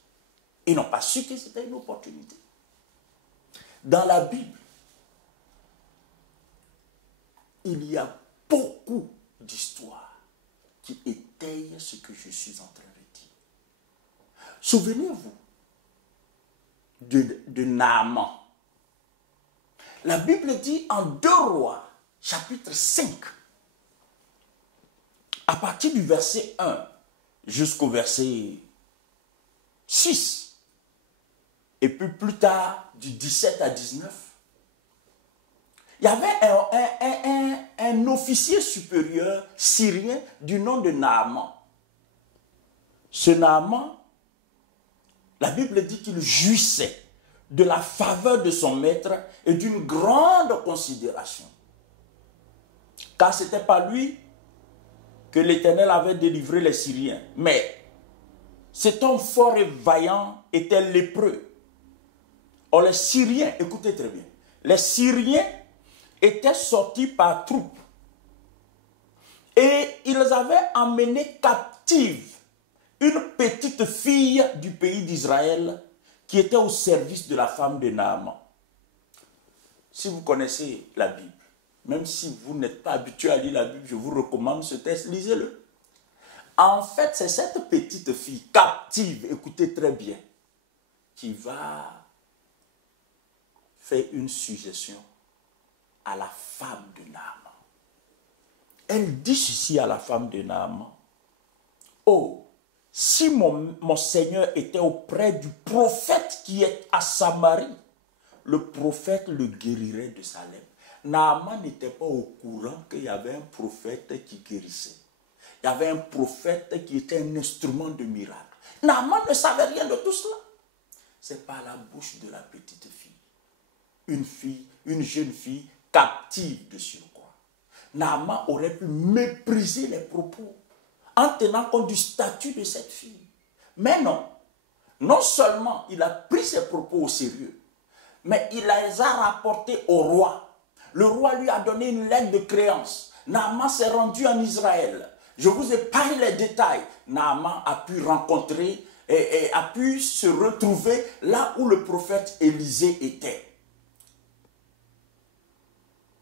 Ils n'ont pas su que c'était une opportunité. Dans la Bible, il y a beaucoup d'histoires qui étayent ce que je suis en train de dire. Souvenez-vous de Naaman. La Bible dit en 2 Rois, chapitre 5, à partir du verset 1 jusqu'au verset 6, et puis plus tard du 17 à 19, il y avait un officier supérieur syrien du nom de Naaman. Ce Naaman la Bible dit qu'il jouissait de la faveur de son maître et d'une grande considération. Car ce n'était pas lui que l'Éternel avait délivré les Syriens, mais cet homme fort et vaillant était lépreux. Or les Syriens, écoutez très bien, les Syriens étaient sortis par troupes et ils avaient emmené captive une petite fille du pays d'Israël qui était au service de la femme de Naaman. Si vous connaissez la Bible, même si vous n'êtes pas habitué à lire la Bible, je vous recommande ce texte, lisez-le. En fait, c'est cette petite fille captive, écoutez très bien, qui va faire une suggestion à la femme de Naaman. Elle dit ceci à la femme de Naaman. Oh, si mon Seigneur était auprès du prophète qui est à Samarie, le prophète le guérirait de sa lèpre. Naaman n'était pas au courant qu'il y avait un prophète qui guérissait. Il y avait un prophète qui était un instrument de miracle. Naaman ne savait rien de tout cela. C'est par la bouche de la petite fille. Une jeune fille captive de surcroît. Naaman aurait pu mépriser les propos en tenant compte du statut de cette fille. Mais non. Non seulement il a pris ses propos au sérieux, mais il les a rapportés au roi. Le roi lui a donné une lettre de créance. Naaman s'est rendu en Israël. Je vous ai parlé les détails. Naaman a pu rencontrer et a pu se retrouver là où le prophète Élisée était.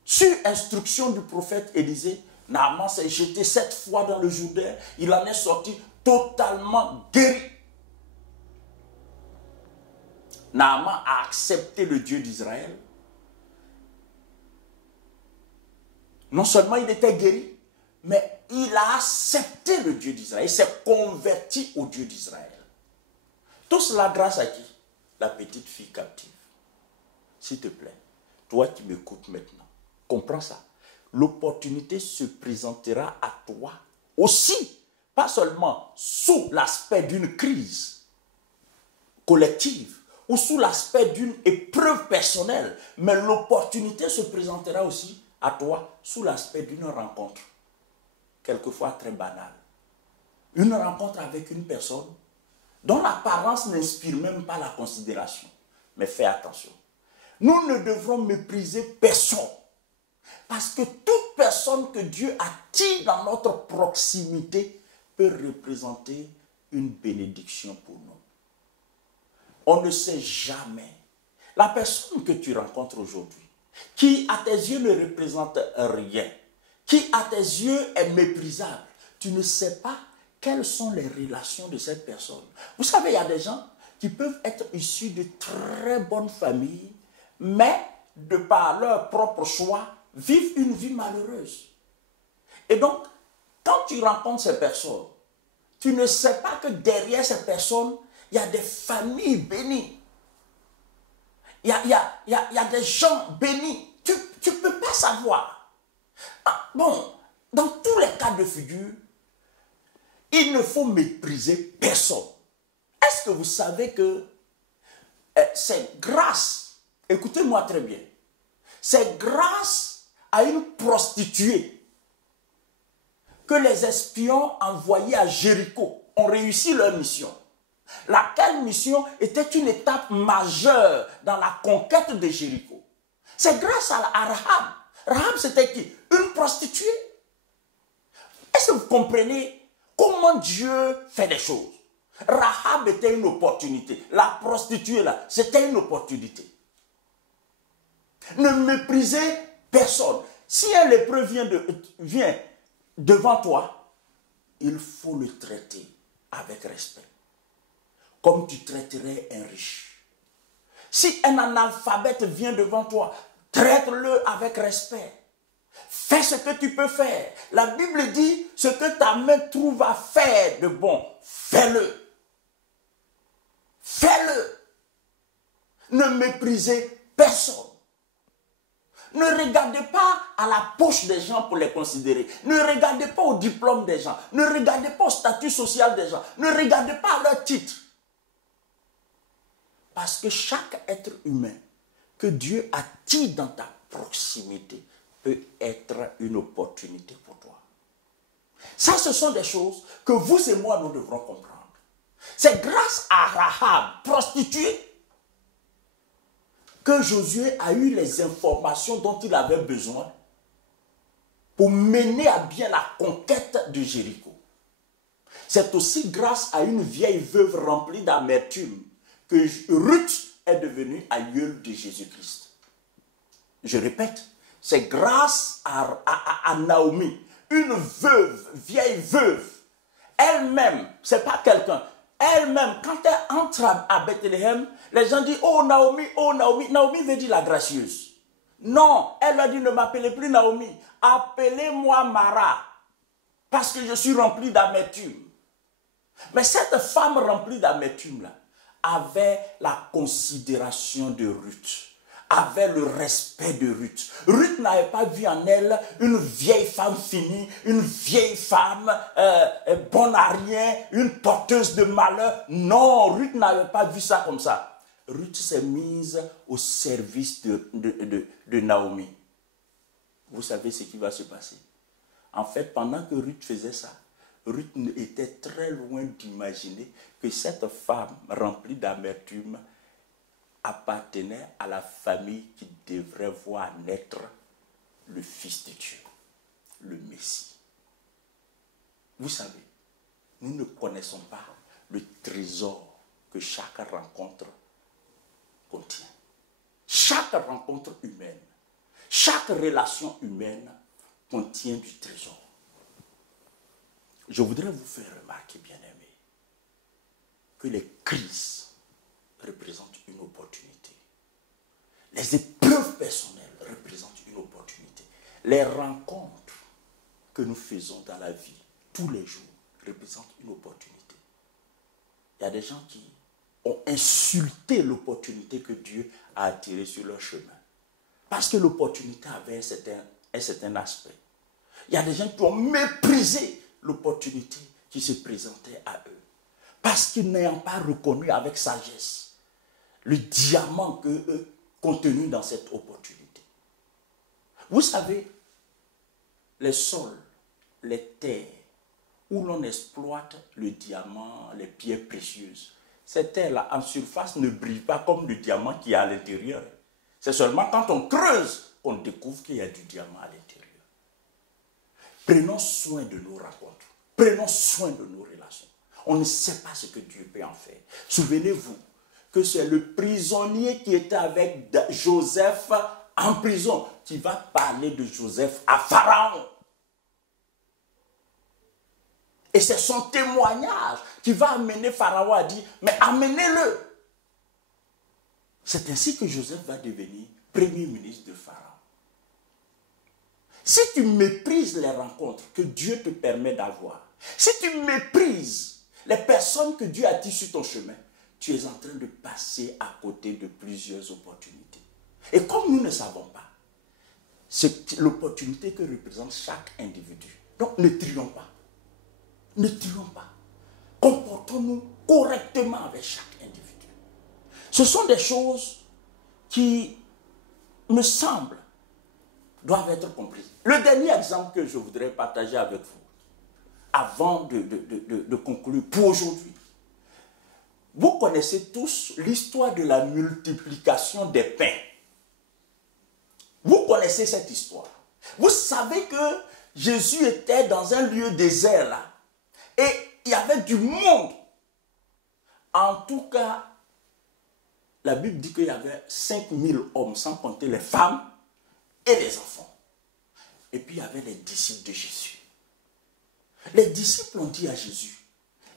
Sur instruction du prophète Élisée, Naaman s'est jeté 7 fois dans le Jourdain. Il en est sorti totalement guéri. Naaman a accepté le Dieu d'Israël. Non seulement il était guéri, mais il a accepté le Dieu d'Israël. Il s'est converti au Dieu d'Israël. Tout cela grâce à qui? La petite fille captive. S'il te plaît, toi qui m'écoutes maintenant, comprends ça. L'opportunité se présentera à toi aussi, pas seulement sous l'aspect d'une crise collective ou sous l'aspect d'une épreuve personnelle, mais l'opportunité se présentera aussi à toi sous l'aspect d'une rencontre, quelquefois très banale. Une rencontre avec une personne dont l'apparence n'inspire même pas la considération. Mais fais attention. Nous ne devrons mépriser personne. Parce que toute personne que Dieu attire dans notre proximité peut représenter une bénédiction pour nous. On ne sait jamais. La personne que tu rencontres aujourd'hui, qui à tes yeux ne représente rien, qui à tes yeux est méprisable, tu ne sais pas quelles sont les relations de cette personne. Vous savez, il y a des gens qui peuvent être issus de très bonnes familles, mais de par leur propre choix, vivent une vie malheureuse. Et donc, quand tu rencontres ces personnes, tu ne sais pas que derrière ces personnes, il y a des familles bénies. Il y a des gens bénis. Tu ne peux pas savoir. Ah, bon, dans tous les cas de figure, il ne faut mépriser personne. Est-ce que vous savez que c'est grâce, écoutez-moi très bien, c'est grâce à une prostituée que les espions envoyés à Jéricho ont réussi leur mission. Laquelle mission était une étape majeure dans la conquête de Jéricho. C'est grâce à Rahab. Rahab, c'était qui? Une prostituée. Est-ce que vous comprenez comment Dieu fait les choses? Rahab était une opportunité. La prostituée, là, c'était une opportunité. Ne méprisez personne. Si un lépreux vient devant toi, il faut le traiter avec respect. Comme tu traiterais un riche. Si un analphabète vient devant toi, traite-le avec respect. Fais ce que tu peux faire. La Bible dit, ce que ta main trouve à faire de bon, fais-le. Fais-le. Ne méprisez personne. Ne regardez pas à la poche des gens pour les considérer. Ne regardez pas au diplôme des gens. Ne regardez pas au statut social des gens. Ne regardez pas à leur titre. Parce que chaque être humain que Dieu attire dans ta proximité peut être une opportunité pour toi. Ça, ce sont des choses que vous et moi, nous devrons comprendre. C'est grâce à Rahab, prostituée, que Josué a eu les informations dont il avait besoin pour mener à bien la conquête de Jéricho. C'est aussi grâce à une vieille veuve remplie d'amertume que Ruth est devenue aïeule de Jésus-Christ. Je répète, c'est grâce à Naomi, une veuve, vieille veuve, elle-même, c'est pas quelqu'un, elle-même, quand elle entre à Bethléem, les gens disent, oh Naomi, Naomi veut dire la gracieuse. Non, elle leur dit, ne m'appelez plus Naomi, appelez-moi Mara, parce que je suis remplie d'amertume. Mais cette femme remplie d'amertume-là avait la considération de Ruth, avait le respect de Ruth. Ruth n'avait pas vu en elle une vieille femme finie, une vieille femme bonne à rien, une porteuse de malheur. Non, Ruth n'avait pas vu ça comme ça. Ruth s'est mise au service de Naomi. Vous savez ce qui va se passer? En fait, pendant que Ruth faisait ça, Ruth était très loin d'imaginer que cette femme remplie d'amertume appartenait à la famille qui devrait voir naître le Fils de Dieu, le Messie. Vous savez, nous ne connaissons pas le trésor que chaque rencontre contient. Chaque rencontre humaine, chaque relation humaine contient du trésor. Je voudrais vous faire remarquer, bien-aimés, que les crises représentent une opportunité. Les épreuves personnelles représentent une opportunité. Les rencontres que nous faisons dans la vie, tous les jours, représentent une opportunité. Il y a des gens qui ont insulté l'opportunité que Dieu a attirée sur leur chemin. Parce que l'opportunité avait un certain aspect. Il y a des gens qui ont méprisé l'opportunité qui se présentait à eux. Parce qu'ils n'ayant pas reconnu avec sagesse le diamant contenu dans cette opportunité. Vous savez, les sols, les terres où l'on exploite le diamant, les pierres précieuses, ces terres-là en surface ne brillent pas comme le diamant qui est à l'intérieur. C'est seulement quand on creuse qu'on découvre qu'il y a du diamant à l'intérieur. Prenons soin de nos rencontres. Prenons soin de nos relations. On ne sait pas ce que Dieu peut en faire. Souvenez-vous que c'est le prisonnier qui était avec Joseph en prison qui va parler de Joseph à Pharaon. Et c'est son témoignage qui va amener Pharaon à dire, mais amenez-le. C'est ainsi que Joseph va devenir premier ministre de Pharaon. Si tu méprises les rencontres que Dieu te permet d'avoir, si tu méprises les personnes que Dieu attire sur ton chemin, tu es en train de passer à côté de plusieurs opportunités. Et comme nous ne savons pas, c'est l'opportunité que représente chaque individu. Donc ne trions pas. Ne trions pas. Comportons-nous correctement avec chaque individu. Ce sont des choses qui, me semblent, doivent être comprises. Le dernier exemple que je voudrais partager avec vous, avant de conclure pour aujourd'hui. Vous connaissez tous l'histoire de la multiplication des pains. Vous connaissez cette histoire. Vous savez que Jésus était dans un lieu désert là. Et il y avait du monde. En tout cas, la Bible dit qu'il y avait 5000 hommes, sans compter les femmes et les enfants. Et puis il y avait les disciples de Jésus. Les disciples ont dit à Jésus,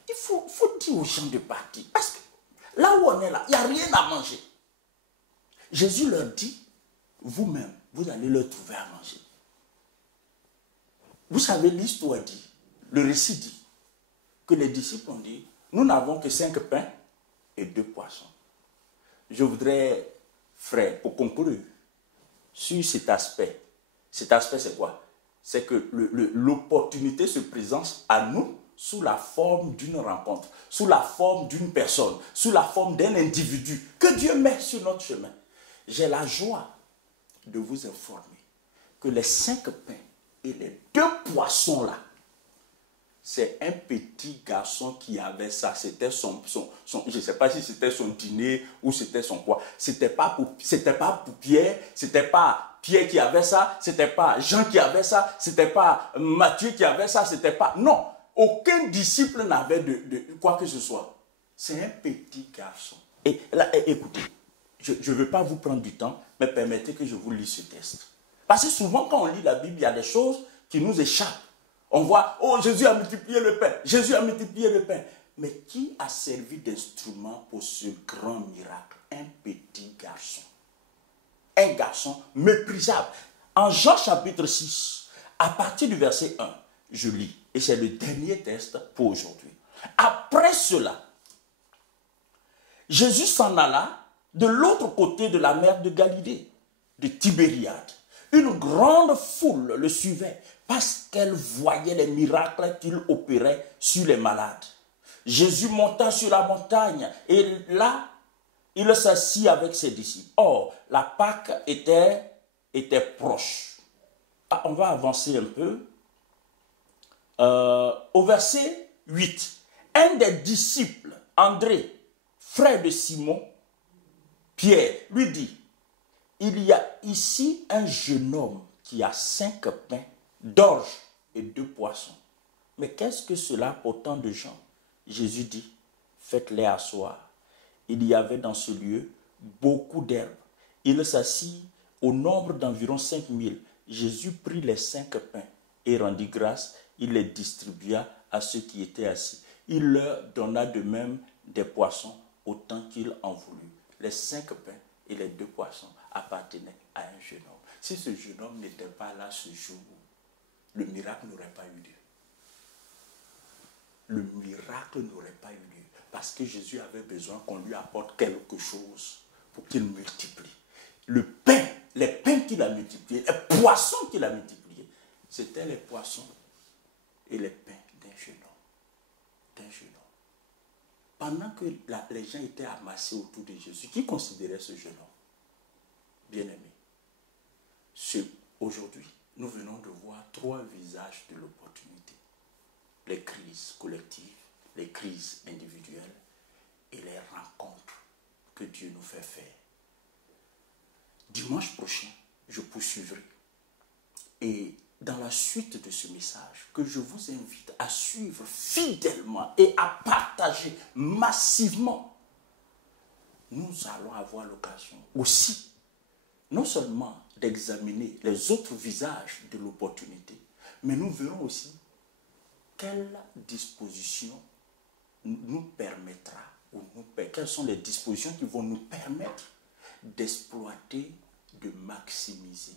il faut dire aux gens de partir. Parce que là où on est là, il n'y a rien à manger. Jésus leur dit, vous-même, vous allez leur trouver à manger. Vous savez, l'histoire dit, le récit dit, que les disciples ont dit, nous n'avons que 5 pains et 2 poissons. Je voudrais, frère, pour conclure, sur cet aspect. Cet aspect, c'est quoi? C'est que l'opportunité se présente à nous sous la forme d'une rencontre, sous la forme d'une personne, sous la forme d'un individu que Dieu met sur notre chemin. J'ai la joie de vous informer que les 5 pains et les 2 poissons là, c'est un petit garçon qui avait ça. C'était son je ne sais pas si c'était son dîner ou c'était son quoi. C'était pas pour Pierre, c'était pas Pierre qui avait ça, c'était pas Jean qui avait ça, c'était pas Matthieu qui avait ça, c'était pas... Non, aucun disciple n'avait de quoi que ce soit. C'est un petit garçon. Et là, écoutez, je ne veux pas vous prendre du temps, mais permettez que je vous lise ce texte. Parce que souvent, quand on lit la Bible, il y a des choses qui nous échappent. On voit, oh, Jésus a multiplié le pain. Jésus a multiplié le pain. Mais qui a servi d'instrument pour ce grand miracle? Un petit garçon. Un garçon méprisable. En Jean chapitre 6, à partir du verset 1, je lis. Et c'est le dernier texte pour aujourd'hui. Après cela, Jésus s'en alla de l'autre côté de la mer de Galilée, de Tibériade. Une grande foule le suivait parce qu'elle voyait les miracles qu'il opérait sur les malades. Jésus monta sur la montagne et là, il s'assit avec ses disciples. Or, la Pâque était proche. On va avancer un peu. Au verset 8, un des disciples, André, frère de Simon, Pierre, lui dit, il y a ici un jeune homme qui a 5 pains d'orge et 2 poissons. Mais qu'est-ce que cela pour tant de gens? Jésus dit, faites-les asseoir. Il y avait dans ce lieu beaucoup d'herbes. Il s'assit au nombre d'environ 5000. Jésus prit les 5 pains et rendit grâce. Il les distribua à ceux qui étaient assis. Il leur donna de même des poissons autant qu'il en voulut. Les 5 pains et les 2 poissons appartenaient à un jeune homme. Si ce jeune homme n'était pas là ce jour, le miracle n'aurait pas eu lieu. Le miracle n'aurait pas eu lieu parce que Jésus avait besoin qu'on lui apporte quelque chose pour qu'il multiplie. Le pain, les pains qu'il a multipliés, les poissons qu'il a multipliés, c'était les poissons et les pains d'un jeune homme. Pendant que les gens étaient amassés autour de Jésus, qui considérait ce jeune homme? Bien-aimé, aujourd'hui, nous venons de voir 3 visages de l'opportunité. Les crises collectives, les crises individuelles et les rencontres que Dieu nous fait faire. Dimanche prochain, je poursuivrai. Et dans la suite de ce message, que je vous invite à suivre fidèlement et à partager massivement, nous allons avoir l'occasion aussi, non seulement d'examiner les autres visages de l'opportunité, mais nous verrons aussi quelle disposition nous permettra, quelles sont les dispositions qui vont nous permettre d'exploiter, de maximiser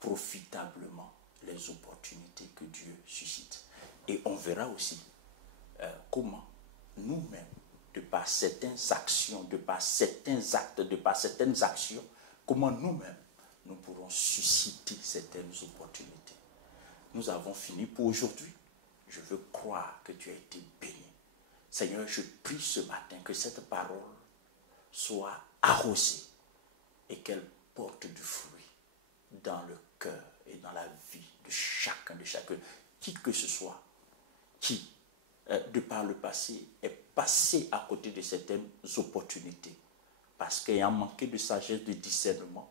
profitablement les opportunités que Dieu suscite. Et on verra aussi comment nous-mêmes, de par certaines actions, de par certains actes, de par certaines actions, comment nous-mêmes, nous pourrons susciter certaines opportunités. Nous avons fini pour aujourd'hui. Je veux croire que tu as été béni. Seigneur, je prie ce matin que cette parole soit arrosée et qu'elle porte du fruit dans le cœur et dans la vie de chacun, qui que ce soit, qui, de par le passé, est passé à côté de certaines opportunités, parce qu'ayant manqué de sagesse, de discernement,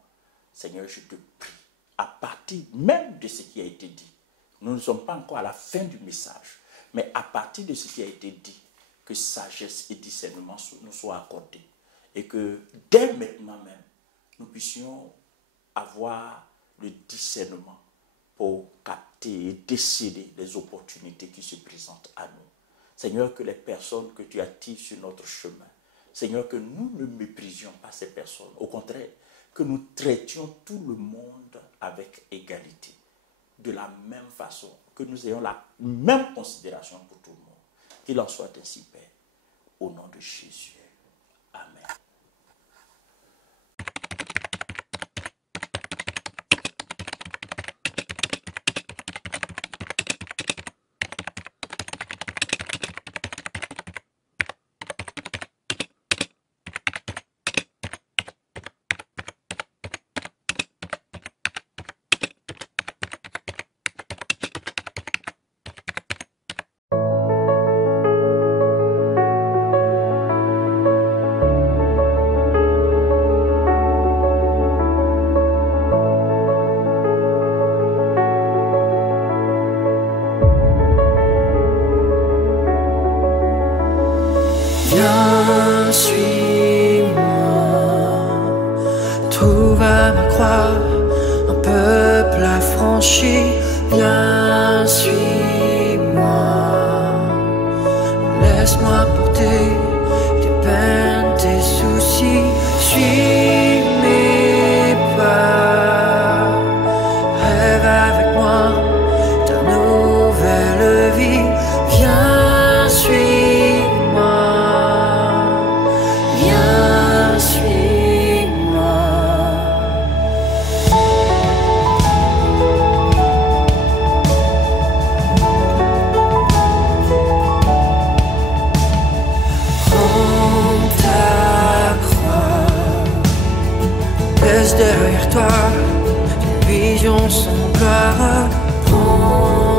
Seigneur, je te prie, à partir même de ce qui a été dit, nous ne sommes pas encore à la fin du message, mais à partir de ce qui a été dit, que sagesse et discernement nous soient accordés, et que dès maintenant même, nous puissions avoir le discernement pour capter et déceler les opportunités qui se présentent à nous. Seigneur, que les personnes que tu attires sur notre chemin, Seigneur, que nous ne méprisions pas ces personnes. Au contraire, que nous traitions tout le monde avec égalité. De la même façon, que nous ayons la même considération pour tout le monde. Qu'il en soit ainsi, Père. Au nom de Jésus. Amen. suis-moi. Trouve à ma croix un peuple affranchi. Viens, suis-moi. Laisse-moi porter tes peines, tes soucis. Suis mes pas. Rêve avec moi ta nouvelle vie. Viens, suis-moi. Viens, suis-moi. Prends ta croix. Laisse derrière toi une vision sans gloire. Prends